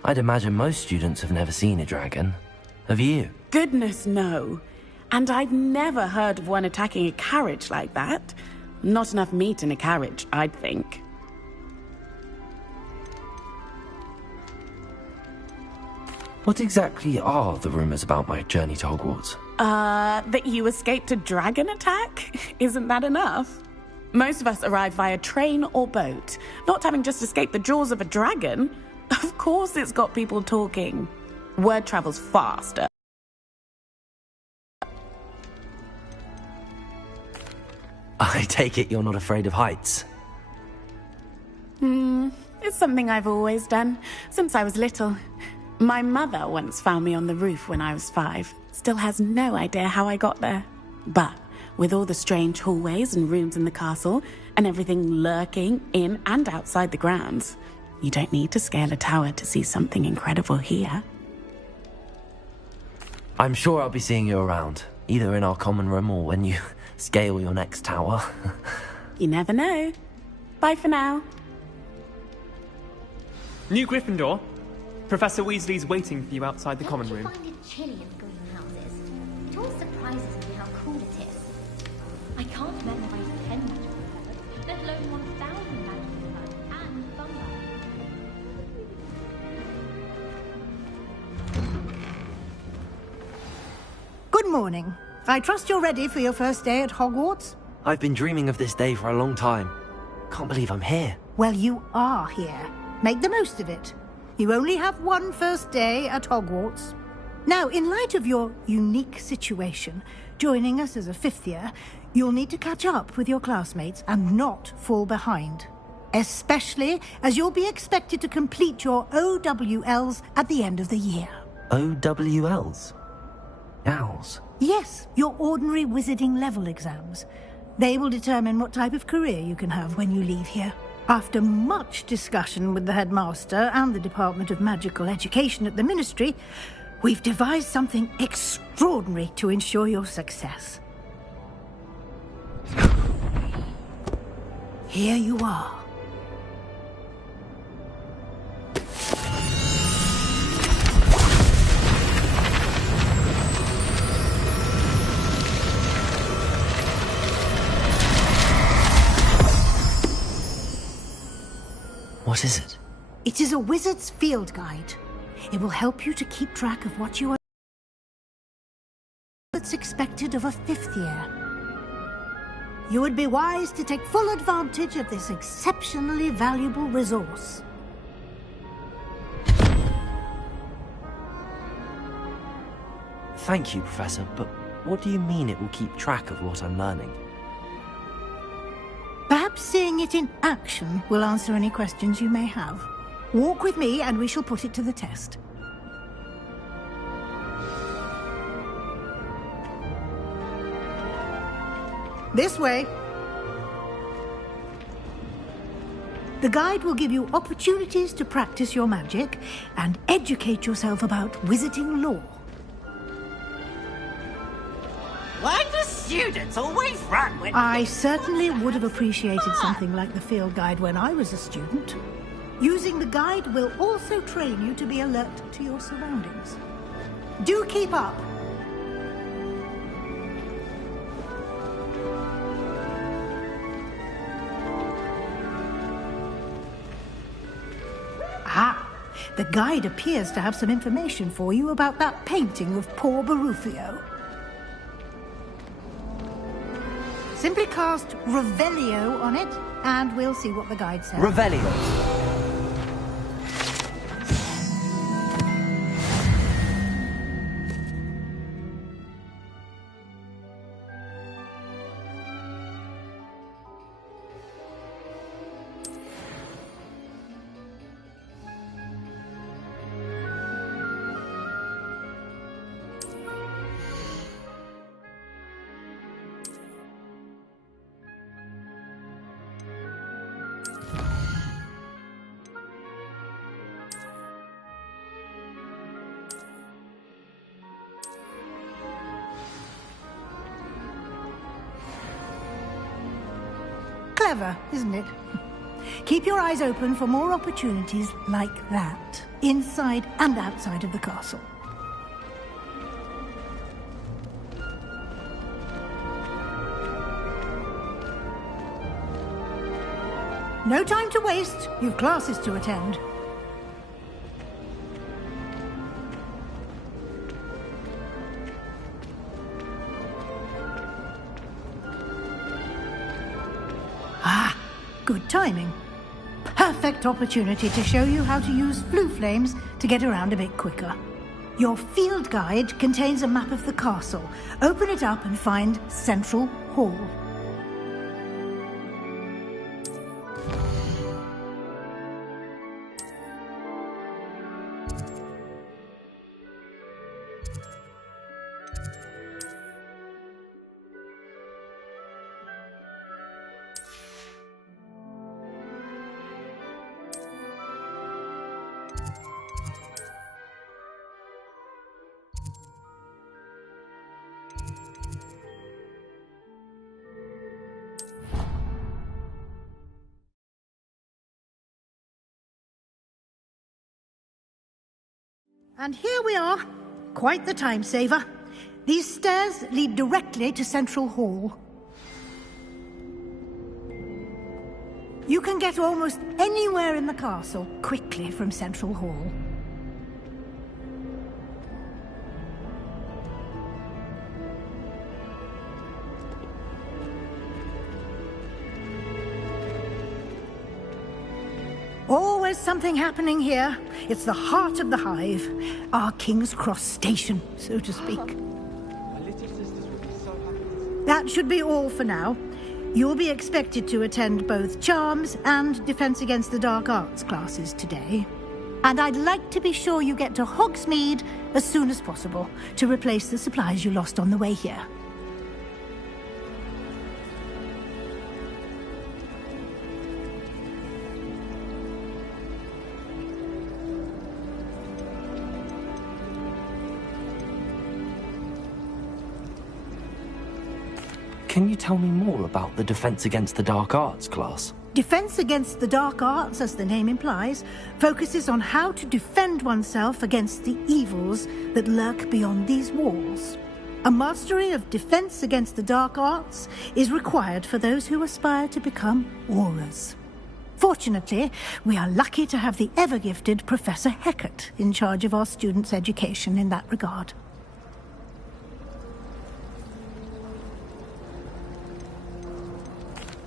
I'd imagine most students have never seen a dragon. Have you? Goodness, no. And I've never heard of one attacking a carriage like that. Not enough meat in a carriage, I'd think. What exactly are the rumors about my journey to Hogwarts? That you escaped a dragon attack? Isn't that enough? Most of us arrive via train or boat, not having just escaped the jaws of a dragon. Of course it's got people talking. Word travels faster. I take it you're not afraid of heights. It's something I've always done, since I was little. My mother once found me on the roof when I was 5. Still has no idea how I got there. But with all the strange hallways and rooms in the castle, and everything lurking in and outside the grounds, you don't need to scale a tower to see something incredible here. I'm sure I'll be seeing you around, either in our common room or when you scale your next tower. You never know. Bye for now. New Gryffindor. Professor Weasley's waiting for you outside the common room. I find it chilly in greenhouses. It always surprises me how cool it is. I can't memorize 10 magical words, let alone 1,000 magical words and thunder. Good morning. I trust you're ready for your first day at Hogwarts? I've been dreaming of this day for a long time. Can't believe I'm here. Well, you are here. Make the most of it. You only have one first day at Hogwarts. Now, in light of your unique situation, joining us as a 5th year, you'll need to catch up with your classmates and not fall behind. Especially as you'll be expected to complete your OWLs at the end of the year. OWLs? Owls? Yes, your ordinary wizarding level exams. They will determine what type of career you can have when you leave here. After much discussion with the headmaster and the Department of Magical Education at the Ministry, we've devised something extraordinary to ensure your success. Here you are. What is it? It is a wizard's field guide. It will help you to keep track of what you are that's expected of a 5th year. You would be wise to take full advantage of this exceptionally valuable resource. Thank you, Professor, but what do you mean it will keep track of what I'm learning? Perhaps seeing it in action will answer any questions you may have. Walk with me and we shall put it to the test. This way. The guide will give you opportunities to practice your magic and educate yourself about wizarding lore. Why do students always run when... I certainly would have appreciated something like the field guide when I was a student. Using the guide will also train you to be alert to your surroundings. Do keep up! Ah, the guide appears to have some information for you about that painting of poor Barufio. Simply cast Revelio on it, and we'll see what the guide says. Revelio. Clever, isn't it? Keep your eyes open for more opportunities like that, inside and outside of the castle. No time to waste. You've classes to attend. Ah, good timing. Perfect opportunity to show you how to use flue flames to get around a bit quicker. Your field guide contains a map of the castle. Open it up and find Central Hall. And here we are. Quite the time saver. These stairs lead directly to Central Hall. You can get almost anywhere in the castle quickly from Central Hall. Always something happening here. It's the heart of the hive. Our King's Cross station, so to speak. That should be all for now. You'll be expected to attend both Charms and Defense Against the Dark Arts classes today. And I'd like to be sure you get to Hogsmeade as soon as possible to replace the supplies you lost on the way here. Can you tell me more about the Defense Against the Dark Arts class? Defense Against the Dark Arts, as the name implies, focuses on how to defend oneself against the evils that lurk beyond these walls. A mastery of Defense Against the Dark Arts is required for those who aspire to become Aurors. Fortunately, we are lucky to have the ever-gifted Professor Heckert in charge of our students' education in that regard.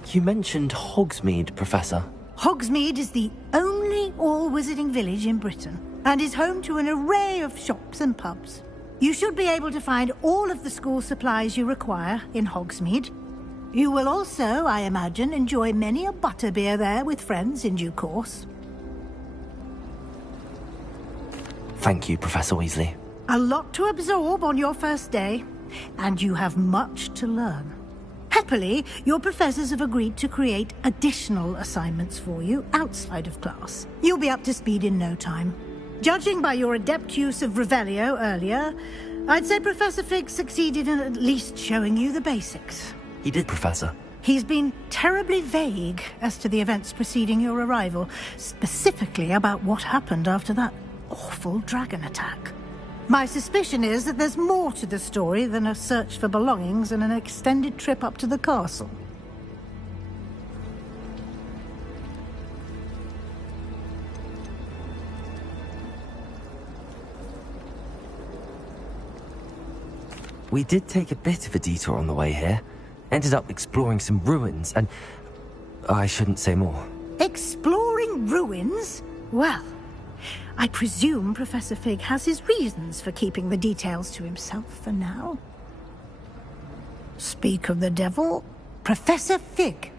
You mentioned Hogsmeade, Professor. Hogsmeade is the only all-wizarding village in Britain, and is home to an array of shops and pubs. You should be able to find all of the school supplies you require in Hogsmeade. You will also, I imagine, enjoy many a butterbeer there with friends in due course. Thank you, Professor Weasley. A lot to absorb on your first day, and you have much to learn. Happily, your professors have agreed to create additional assignments for you outside of class. You'll be up to speed in no time. Judging by your adept use of Revelio earlier, I'd say Professor Fig succeeded in at least showing you the basics. He did, Professor. He's been terribly vague as to the events preceding your arrival, specifically about what happened after that awful dragon attack. My suspicion is that there's more to the story than a search for belongings and an extended trip up to the castle. We did take a bit of a detour on the way here. Ended up exploring some ruins and... I shouldn't say more. Exploring ruins? Well, I presume Professor Fig has his reasons for keeping the details to himself for now. Speak of the devil, Professor Fig.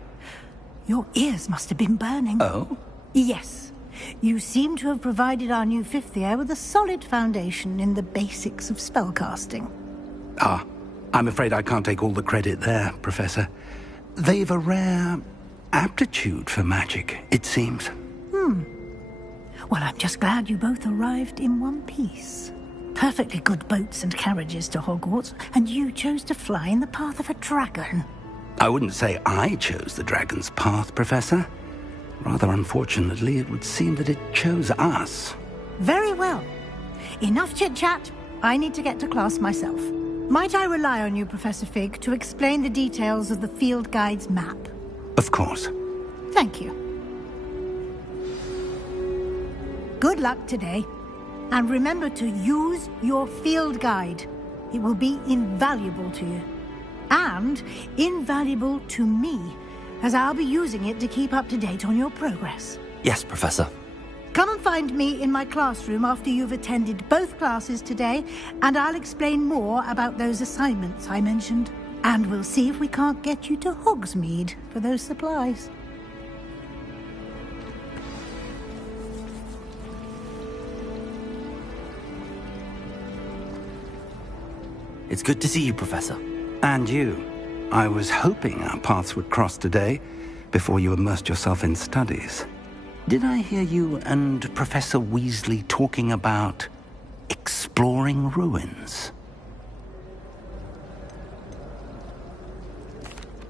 Your ears must have been burning. Oh? Yes. You seem to have provided our new fifth year with a solid foundation in the basics of spellcasting. Ah, I'm afraid I can't take all the credit there, Professor. They've a rare aptitude for magic, it seems. Well, I'm just glad you both arrived in one piece. Perfectly good boats and carriages to Hogwarts, and you chose to fly in the path of a dragon. I wouldn't say I chose the dragon's path, Professor. Rather unfortunately, it would seem that it chose us. Very well. Enough chit-chat. I need to get to class myself. Might I rely on you, Professor Fig, to explain the details of the field guide's map? Of course. Thank you. Good luck today. And remember to use your field guide. It will be invaluable to you. And invaluable to me, as I'll be using it to keep up to date on your progress. Yes, Professor. Come and find me in my classroom after you've attended both classes today, and I'll explain more about those assignments I mentioned. And we'll see if we can't get you to Hogsmeade for those supplies. It's good to see you, Professor. And you. I was hoping our paths would cross today, before you immersed yourself in studies. Did I hear you and Professor Weasley talking about exploring ruins?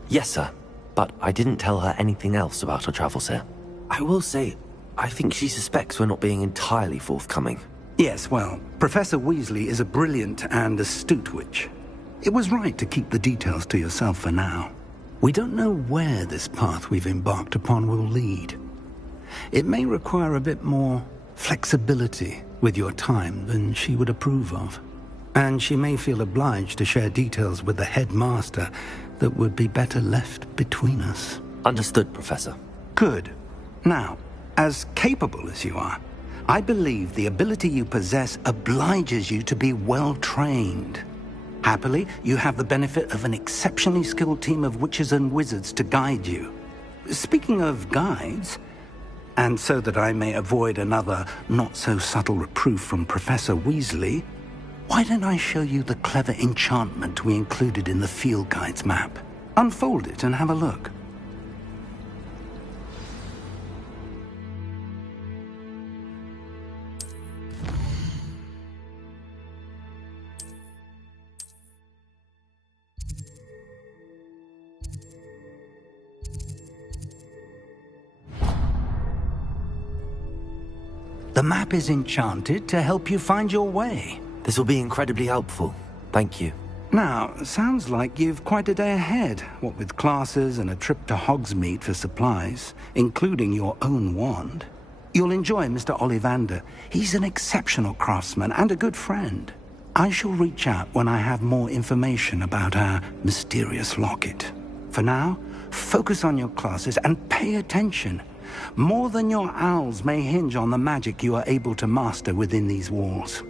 Yes, sir. But I didn't tell her anything else about our travels here. I will say, I think she suspects we're not being entirely forthcoming. Yes, well, Professor Weasley is a brilliant and astute witch. It was right to keep the details to yourself for now. We don't know where this path we've embarked upon will lead. It may require a bit more flexibility with your time than she would approve of. And she may feel obliged to share details with the headmaster that would be better left between us. Understood, Professor. Good. Now, as capable as you are, I believe the ability you possess obliges you to be well trained. Happily, you have the benefit of an exceptionally skilled team of witches and wizards to guide you. Speaking of guides, and so that I may avoid another not-so-subtle reproof from Professor Weasley, why don't I show you the clever enchantment we included in the field guide's map? Unfold it and have a look. The map is enchanted to help you find your way. This will be incredibly helpful. Thank you. Now, sounds like you've quite a day ahead, what with classes and a trip to Hogsmeade for supplies, including your own wand. You'll enjoy Mr. Ollivander. He's an exceptional craftsman and a good friend. I shall reach out when I have more information about our mysterious locket. For now, focus on your classes and pay attention. More than your owls may hinge on the magic you are able to master within these walls.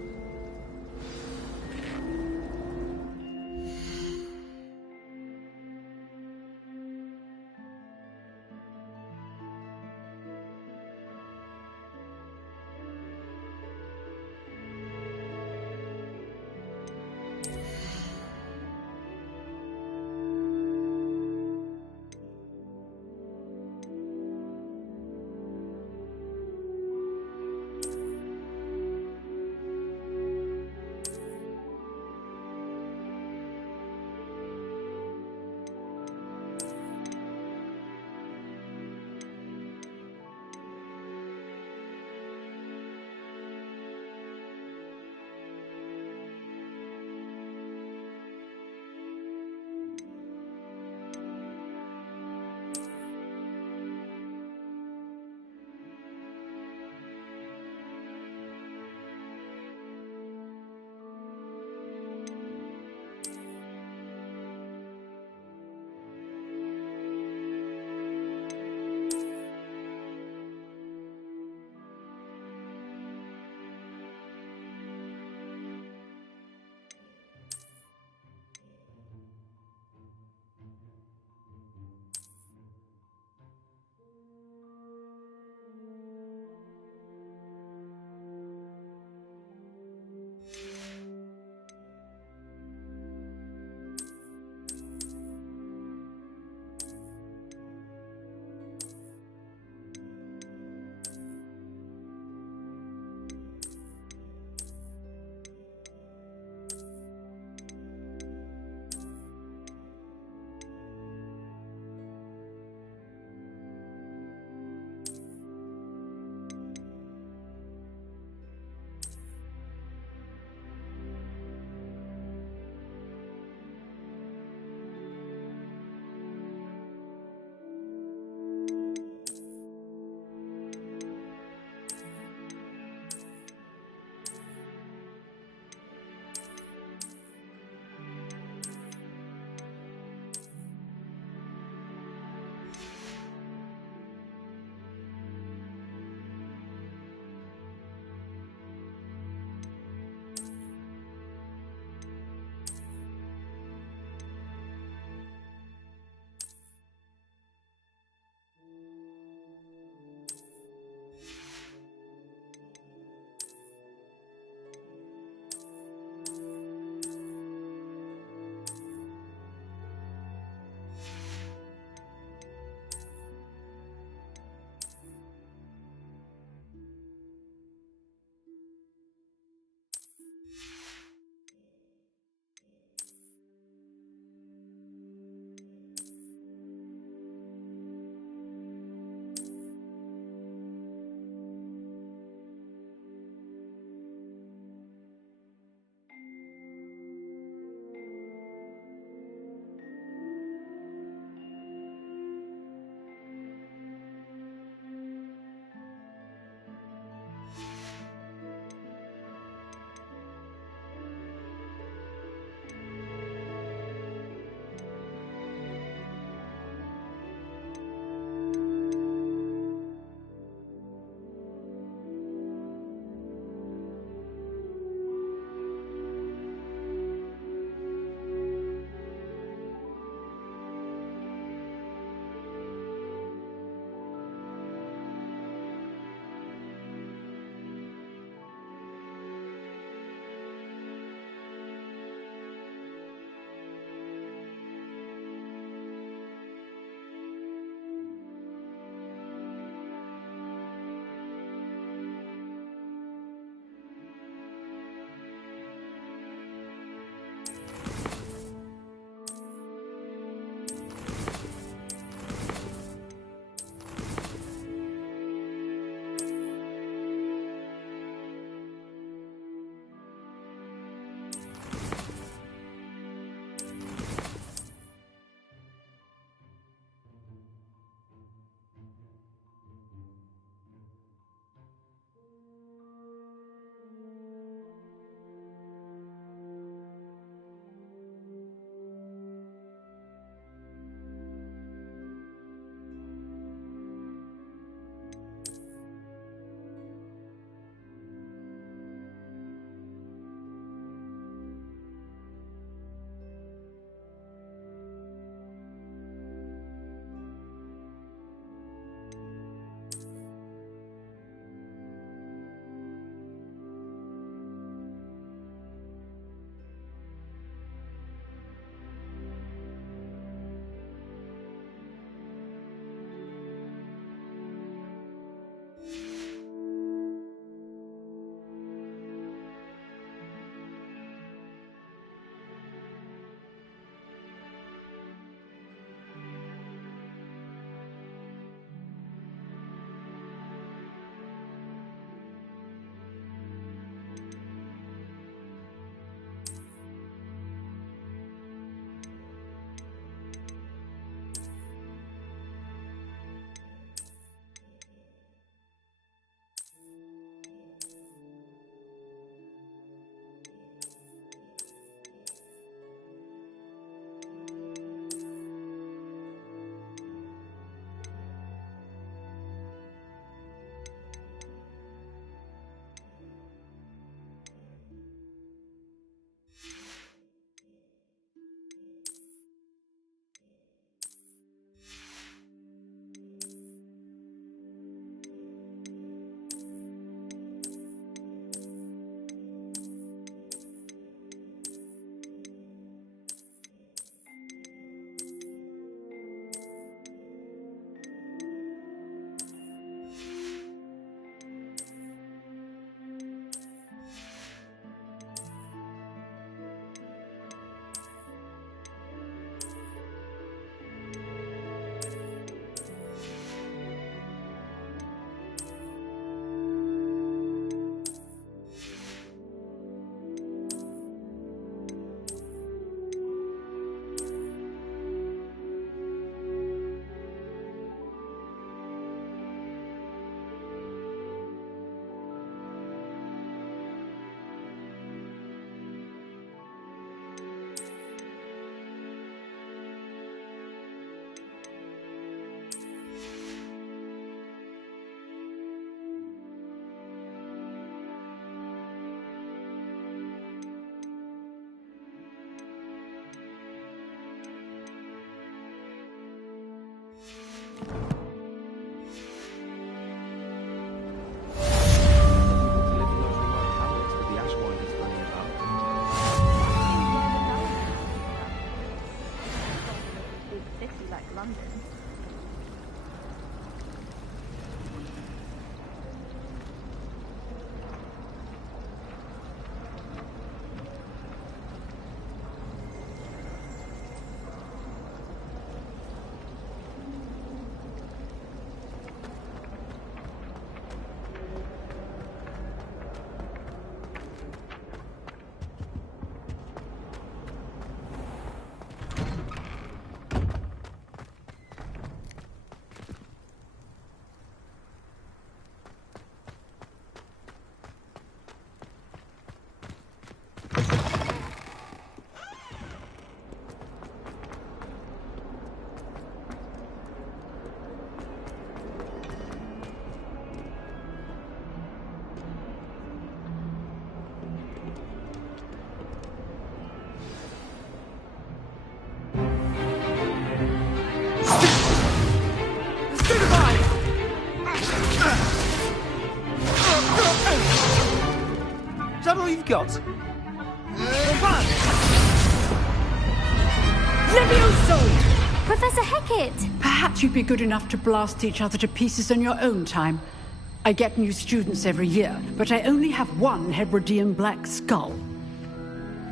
like London. Is that all you've got? Levioso! Professor Hecat! Perhaps you'd be good enough to blast each other to pieces in your own time. I get new students every year, but I only have one Hebridean black skull.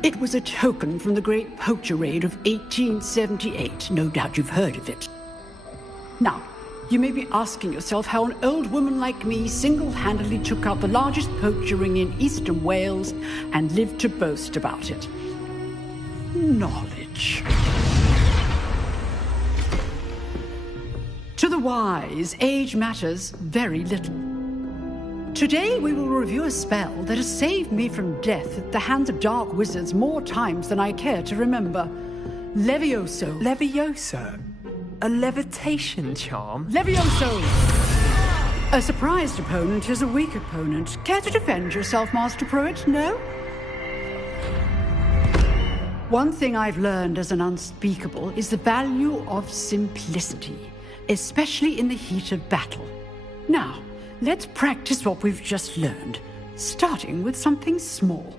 It was a token from the Great Poacher Raid of 1878. No doubt you've heard of it. Now, you may be asking yourself how an old woman like me single-handedly took out the largest poacher ring in eastern Wales and lived to boast about it. Knowledge. To the wise, age matters very little. Today we will review a spell that has saved me from death at the hands of dark wizards more times than I care to remember. Levioso. Levioso? A levitation charm? Levioso! A surprised opponent is a weak opponent. Care to defend yourself, Master Pruitt? No? One thing I've learned as an unspeakable is the value of simplicity, especially in the heat of battle. Now, let's practice what we've just learned, starting with something small.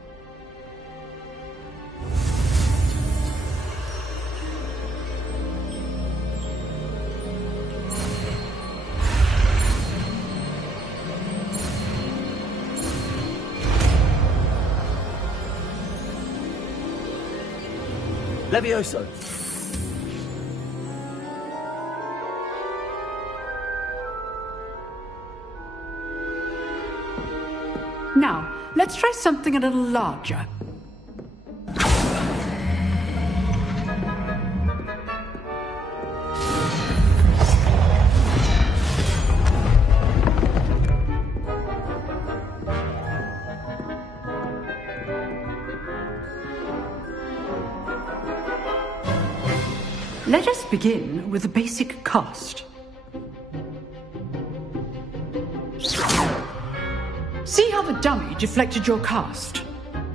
Levioso! Now, let's try something a little larger. Let us begin with the basic cast. See how the dummy deflected your cast?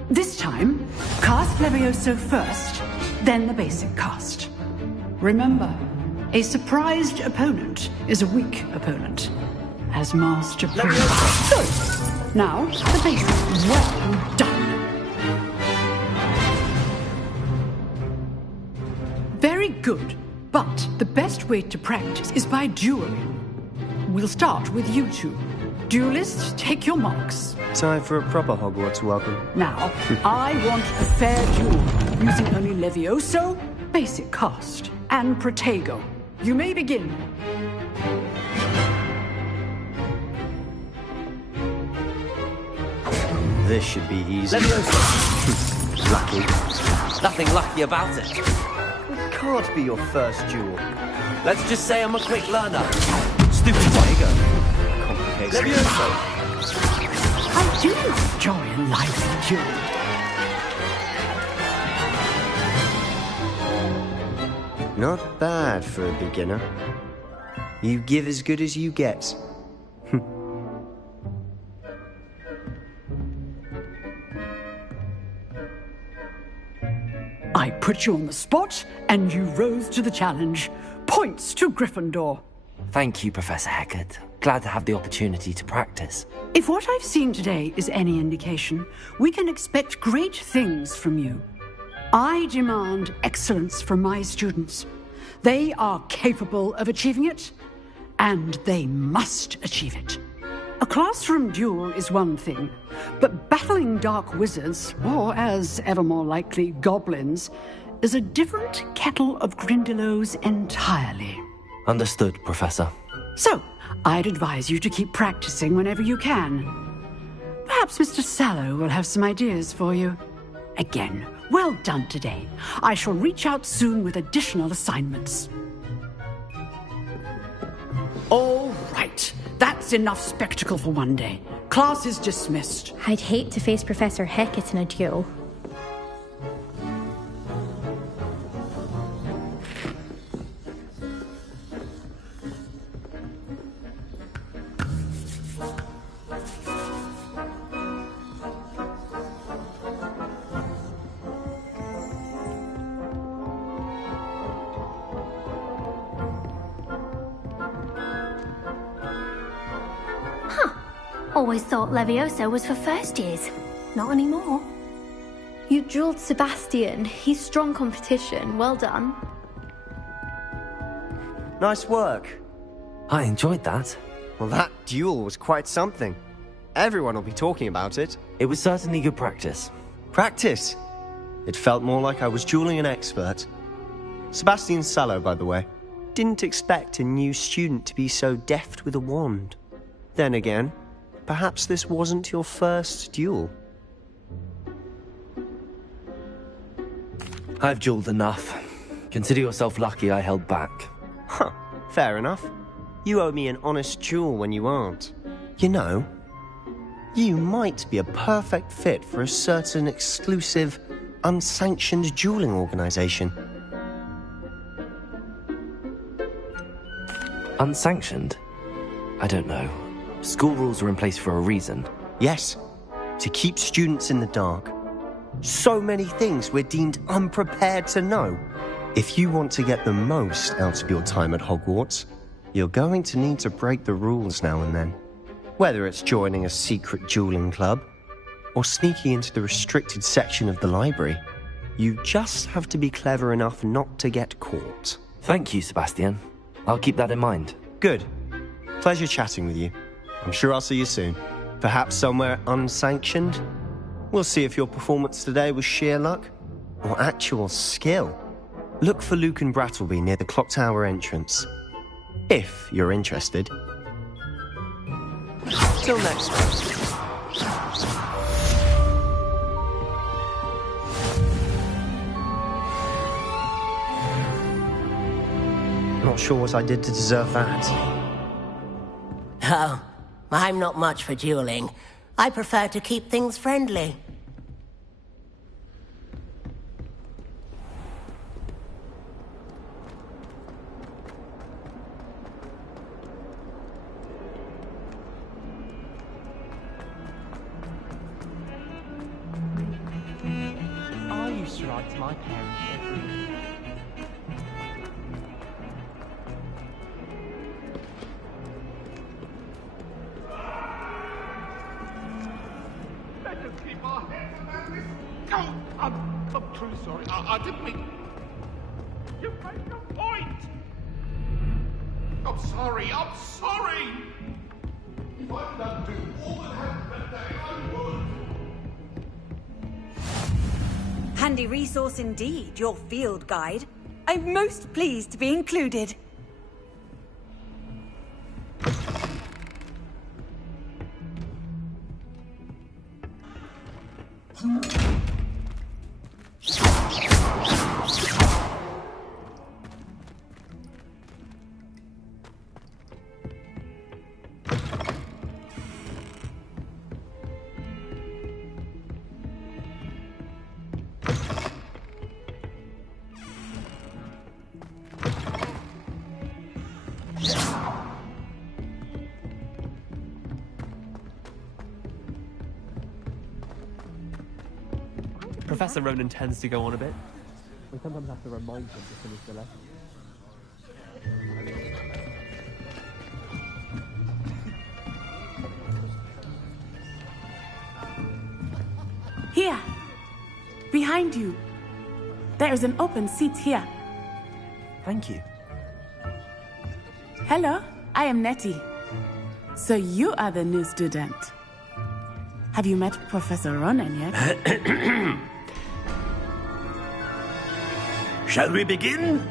This time, cast Levioso first, then the basic cast. Remember, a surprised opponent is a weak opponent, as Master Pruitt. Good. Now, the basic. Well done. Very good, but the best way to practice is by dueling. We'll start with you two. Duelists, take your marks. Time for a proper Hogwarts welcome. Now, I want a fair duel, using only Levioso, basic cast, and Protego. You may begin. This should be easy. Levioso! Lucky. Nothing lucky about it. It can't be your first duel. Let's just say I'm a quick learner. Stupid Protego. Levioso! I do enjoy a lively duel. Not bad for a beginner. You give as good as you get. I put you on the spot, and you rose to the challenge. Points to Gryffindor. Thank you, Professor Hecat. Glad to have the opportunity to practice. If what I've seen today is any indication, we can expect great things from you. I demand excellence from my students. They are capable of achieving it, and they must achieve it. A classroom duel is one thing, but battling dark wizards, or as ever more likely, goblins, is a different kettle of Grindylows entirely. Understood, Professor. So, I'd advise you to keep practicing whenever you can. Perhaps Mr. Sallow will have some ideas for you. Again, well done today. I shall reach out soon with additional assignments. All right. That's enough spectacle for one day. Class is dismissed. I'd hate to face Professor Hecat in a duel. Always thought Levioso was for first years. Not anymore. You drilled Sebastian. He's strong competition. Well done. Nice work. I enjoyed that. Well, that duel was quite something. Everyone will be talking about it. It was certainly good practice. Practice? It felt more like I was dueling an expert. Sebastian Sallow, by the way. Didn't expect a new student to be so deft with a wand. Then again, perhaps this wasn't your first duel. I've dueled enough. Consider yourself lucky I held back. Huh, fair enough. You owe me an honest duel when you aren't. You know, you might be a perfect fit for a certain exclusive, unsanctioned dueling organization. Unsanctioned? I don't know. School rules are in place for a reason. Yes, to keep students in the dark. So many things we're deemed unprepared to know. If you want to get the most out of your time at Hogwarts, you're going to need to break the rules now and then. Whether it's joining a secret dueling club, or sneaking into the restricted section of the library, you just have to be clever enough not to get caught. Thank you, Sebastian. I'll keep that in mind. Good. Pleasure chatting with you. I'm sure I'll see you soon. Perhaps somewhere unsanctioned? We'll see if your performance today was sheer luck or actual skill. Look for Luke and Brattleby near the clock tower entrance. If you're interested. Till next time. Not sure what I did to deserve that. Oh, I'm not much for dueling. I prefer to keep things friendly. I used to write to my parents every week. Let us keep our heads about this. Oh, I'm truly sorry. I didn't mean... You made your point. I'm sorry. I'm sorry. If I could undo all that happened that day, I would. Handy resource indeed, your field guide. I'm most pleased to be included. Professor Ronan tends to go on a bit. We sometimes have to remind him to finish the lesson. Here! Behind you! There is an open seat here. Thank you. Hello, I am Nettie. So you are the new student. Have you met Professor Ronan yet? Shall we begin?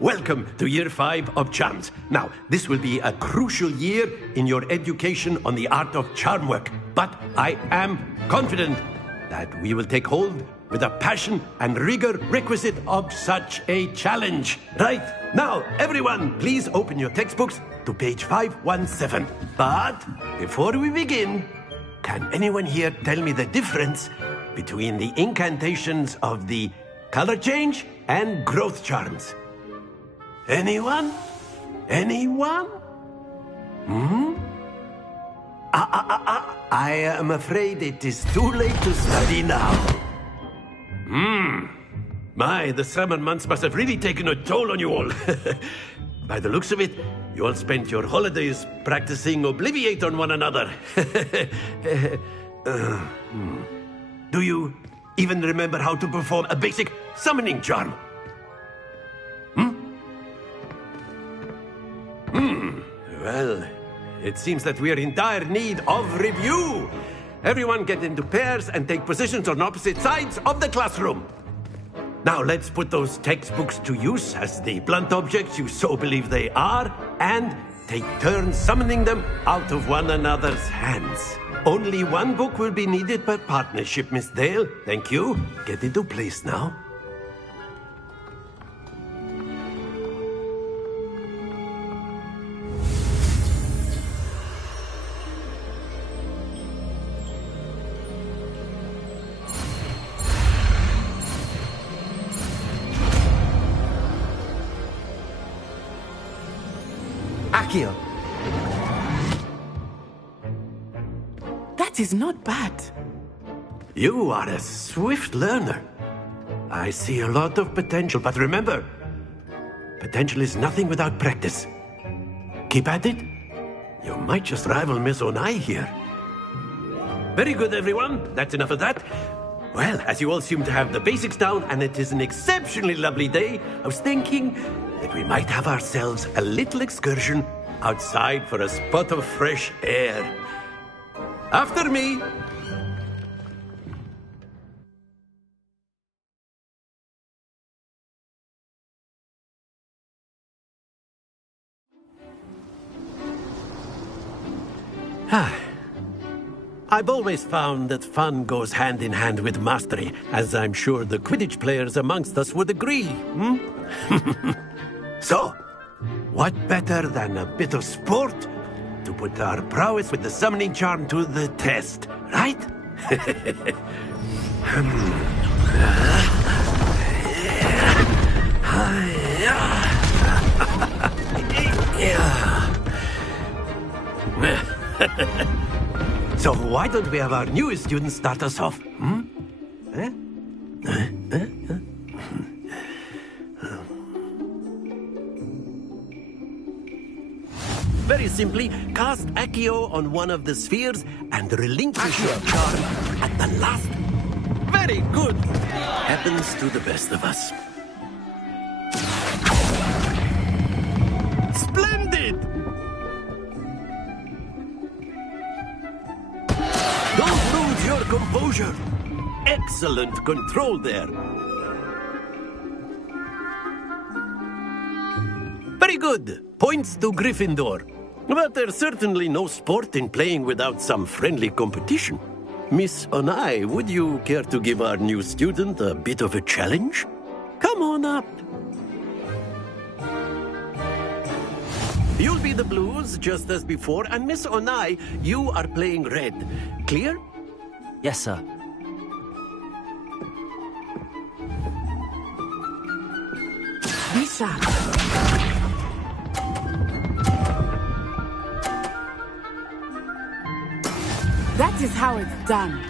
Welcome to Year 5 of Charms. Now, this will be a crucial year in your education on the art of charm work. But I am confident that we will take hold with the passion and rigor requisite of such a challenge. Right, now, everyone, please open your textbooks to page 517. But before we begin, can anyone here tell me the difference between the incantations of the color change and growth charms? Anyone? Anyone? I am afraid it is too late to study now. My, the summer months must have really taken a toll on you all. By the looks of it, you all spent your holidays practicing Obliviate on one another. Do you even remember how to perform a basic summoning charm? Well, it seems that we are in dire need of review. Everyone get into pairs and take positions on opposite sides of the classroom. Now let's put those textbooks to use as the blunt objects you so believe they are, and take turns summoning them out of one another's hands. Only one book will be needed per partnership, Miss Dale. Thank you. Get into place now. Akio! That is not bad. You are a swift learner. I see a lot of potential, but remember, potential is nothing without practice. Keep at it. You might just rival Miss Onai here. Very good, everyone. That's enough of that. Well, as you all seem to have the basics down, and it is an exceptionally lovely day, I was thinking that we might have ourselves a little excursion outside for a spot of fresh air. After me. I've always found that fun goes hand in hand with mastery, as I'm sure the Quidditch players amongst us would agree. So, what better than a bit of sport to put our prowess with the summoning charm to the test, right? So why don't we have our newest student start us off? Very simply, cast Accio on one of the spheres and relinquish your charm at the last. Very good. Happens to the best of us. Splendid! Don't lose your composure. Excellent control there. Very good. Points to Gryffindor. But there's certainly no sport in playing without some friendly competition. Miss Onai, would you care to give our new student a bit of a challenge? Come on up. You'll be the blues, just as before, and Miss Onai, you are playing red. Clear? Yes, sir. Be sharp. That is how it's done.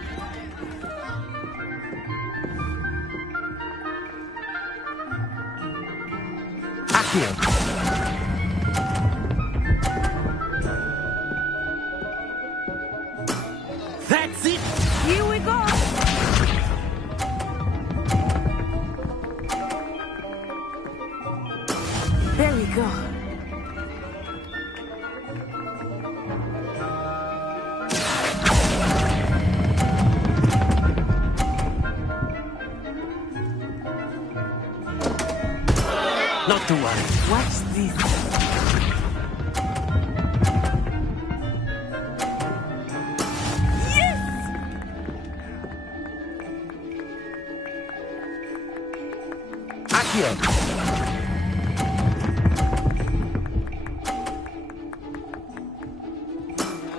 Accio! That's it! Here we go! There we go. Not to worry. Watch this. Accio.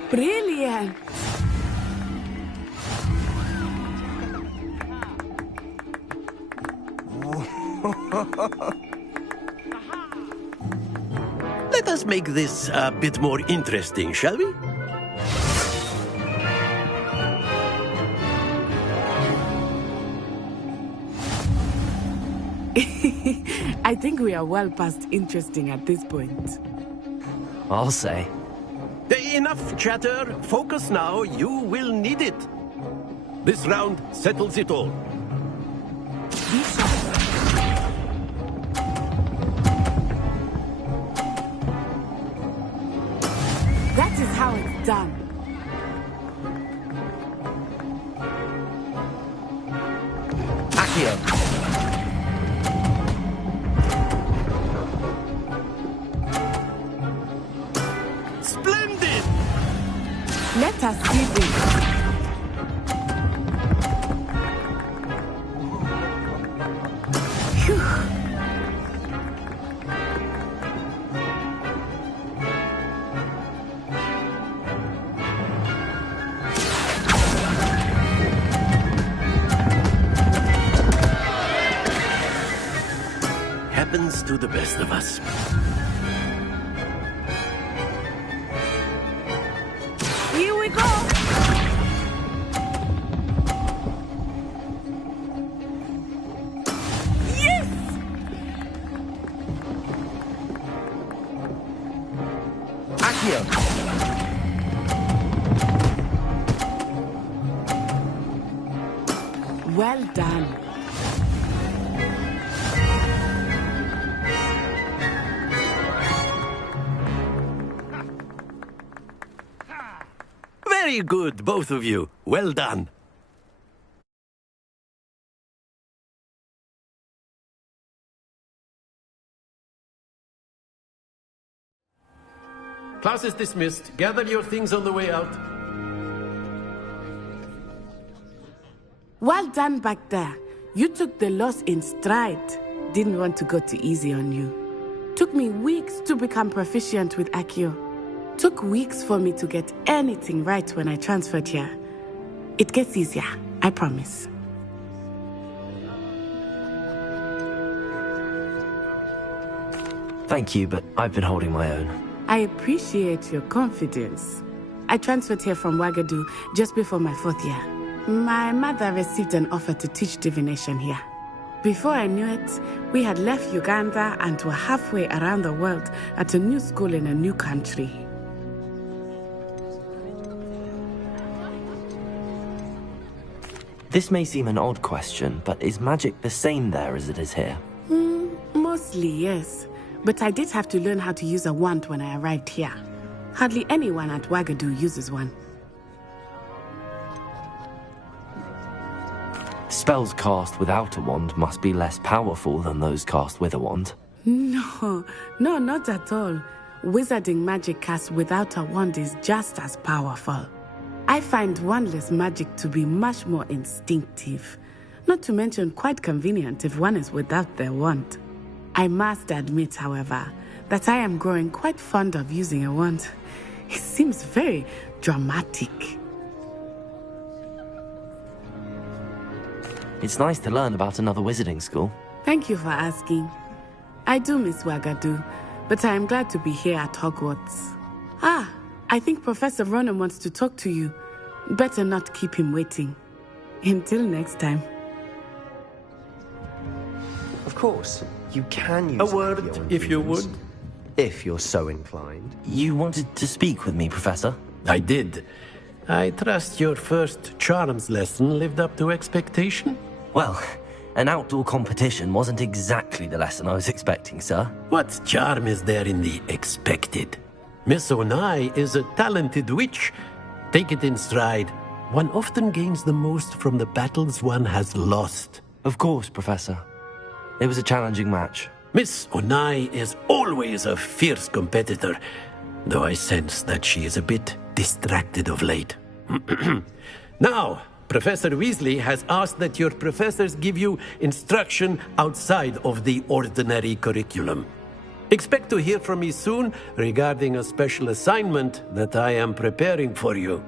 Brilliant. Let us make this a bit more interesting, shall we? I think we are well past interesting at this point. I'll say. Enough chatter. Focus now. You will need it. This round settles it all. That is how it's done. Accio. Splendid! Let us see this. Phew. Happens to the best of us. Here we go. Yes! Accio. Well done. Very good, both of you. Well done. Class is dismissed. Gather your things on the way out. Well done back there. You took the loss in stride. Didn't want to go too easy on you. Took me weeks to become proficient with Accio. Took weeks for me to get anything right when I transferred here. It gets easier, I promise. Thank you, but I've been holding my own. I appreciate your confidence. I transferred here from Wagadu just before my 4th year. My mother received an offer to teach divination here. Before I knew it, we had left Uganda and were halfway around the world at a new school in a new country. This may seem an odd question, but is magic the same there as it is here? Mostly, yes. But I did have to learn how to use a wand when I arrived here. Hardly anyone at Wagadu uses one. Spells cast without a wand must be less powerful than those cast with a wand. No, not at all. Wizarding magic cast without a wand is just as powerful. I find wandless magic to be much more instinctive. Not to mention quite convenient if one is without their wand. I must admit, however, that I am growing quite fond of using a wand. It seems very dramatic. It's nice to learn about another wizarding school. Thank you for asking. I do miss Wagadu, but I am glad to be here at Hogwarts. I think Professor Ronan wants to talk to you. Better not keep him waiting. Until next time. Of course, you can use A word, if you would. If you're so inclined. You wanted to speak with me, Professor? I did. I trust your first charms lesson lived up to expectation? Well, An outdoor competition wasn't exactly the lesson I was expecting, sir. What charm is there in the expected? Miss Onai is a talented witch. Take it in stride. One often gains the most from the battles one has lost. Of course, Professor. It was a challenging match. Miss Onai is always a fierce competitor, though I sense that she is a bit distracted of late. Now, Professor Weasley has asked that your professors give you instruction outside of the ordinary curriculum. Expect to hear from me soon regarding a special assignment that I am preparing for you.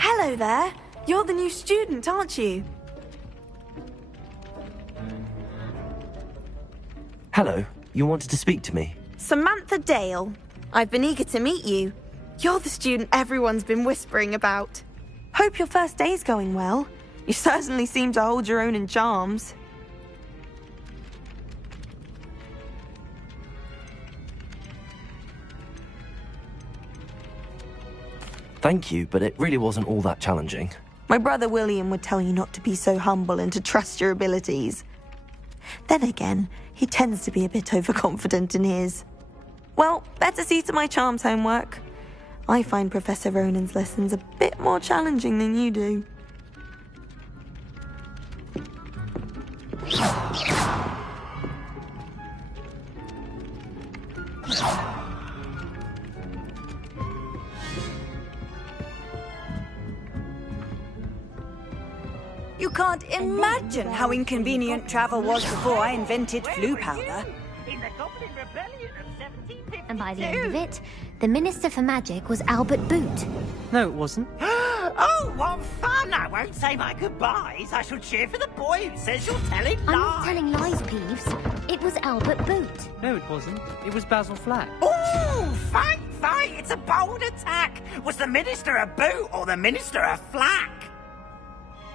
Hello there. You're the new student, aren't you? Hello. You wanted to speak to me? Samantha Dale. I've been eager to meet you. You're the student everyone's been whispering about. Hope your first day's going well. You certainly seem to hold your own in charms. Thank you, but it really wasn't all that challenging. My brother William would tell you not to be so humble and to trust your abilities. Then again, he tends to be a bit overconfident in his. Well, better see to my charms homework. I find Professor Ronan's lessons a bit more challenging than you do. You can't imagine how inconvenient travel was before I invented flu powder. And by the end of it, the Minister for Magic was Albert Boot. No, it wasn't. Oh, what fun! I won't say my goodbyes. I shall cheer for the boy who says you're telling lies. I'm not telling lies, Peeves. It was Albert Boot. No, it wasn't. It was Basil Flack. Ooh, fight! It's a bold attack. Was the Minister a boot or the Minister a flack?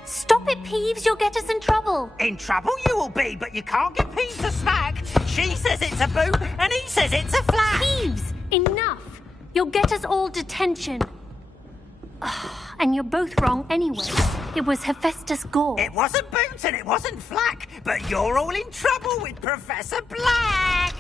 Stop it, Peeves. You'll get us in trouble. In trouble you will be, but you can't get Peeves to smack. She says it's a boot, and he says it's a flack. Peeves, enough. You'll get us all detention. And you're both wrong anyway. It was Hephaestus Gore. It wasn't boot and it wasn't flack, but you're all in trouble with Professor Black.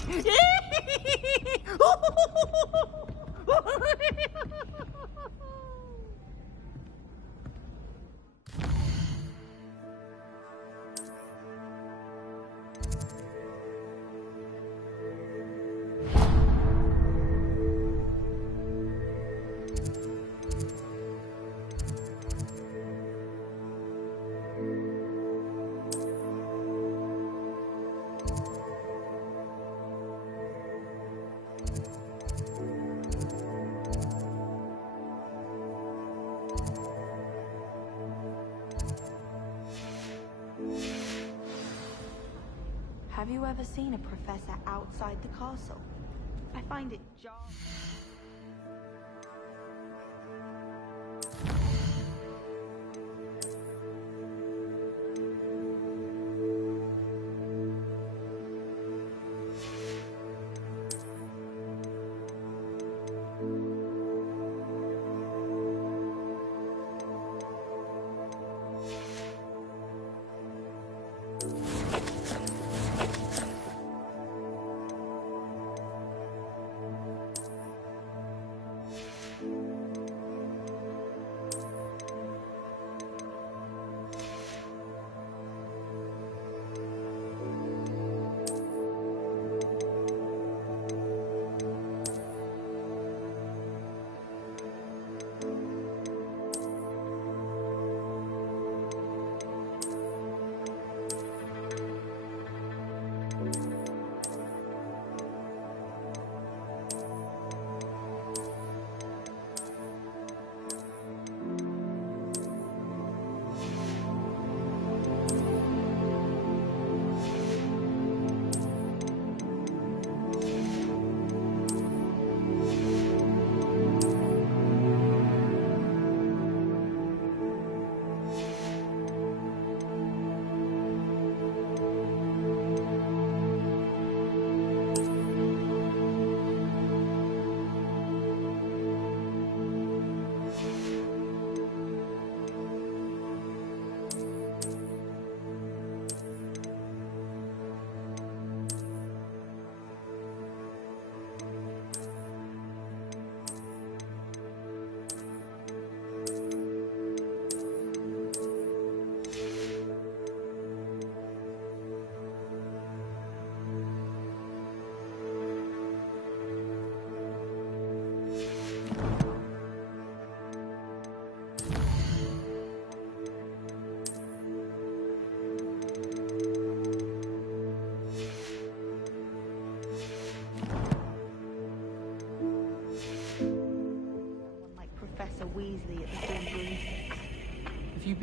Have you ever seen a professor outside the castle? I find it jarring.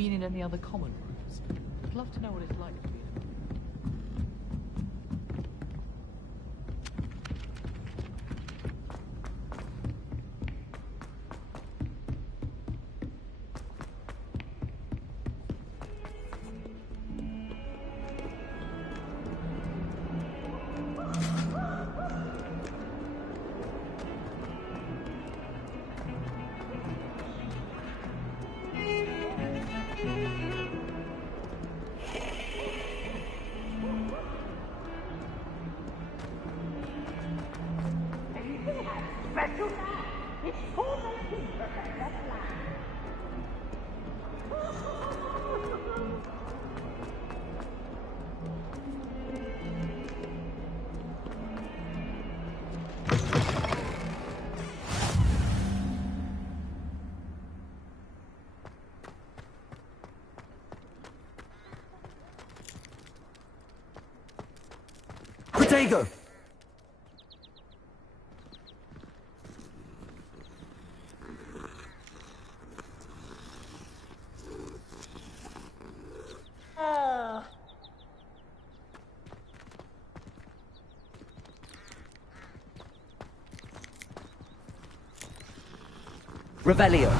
been in any other common rooms? I'd love to know what it's like to be in a... Protego! Revelio.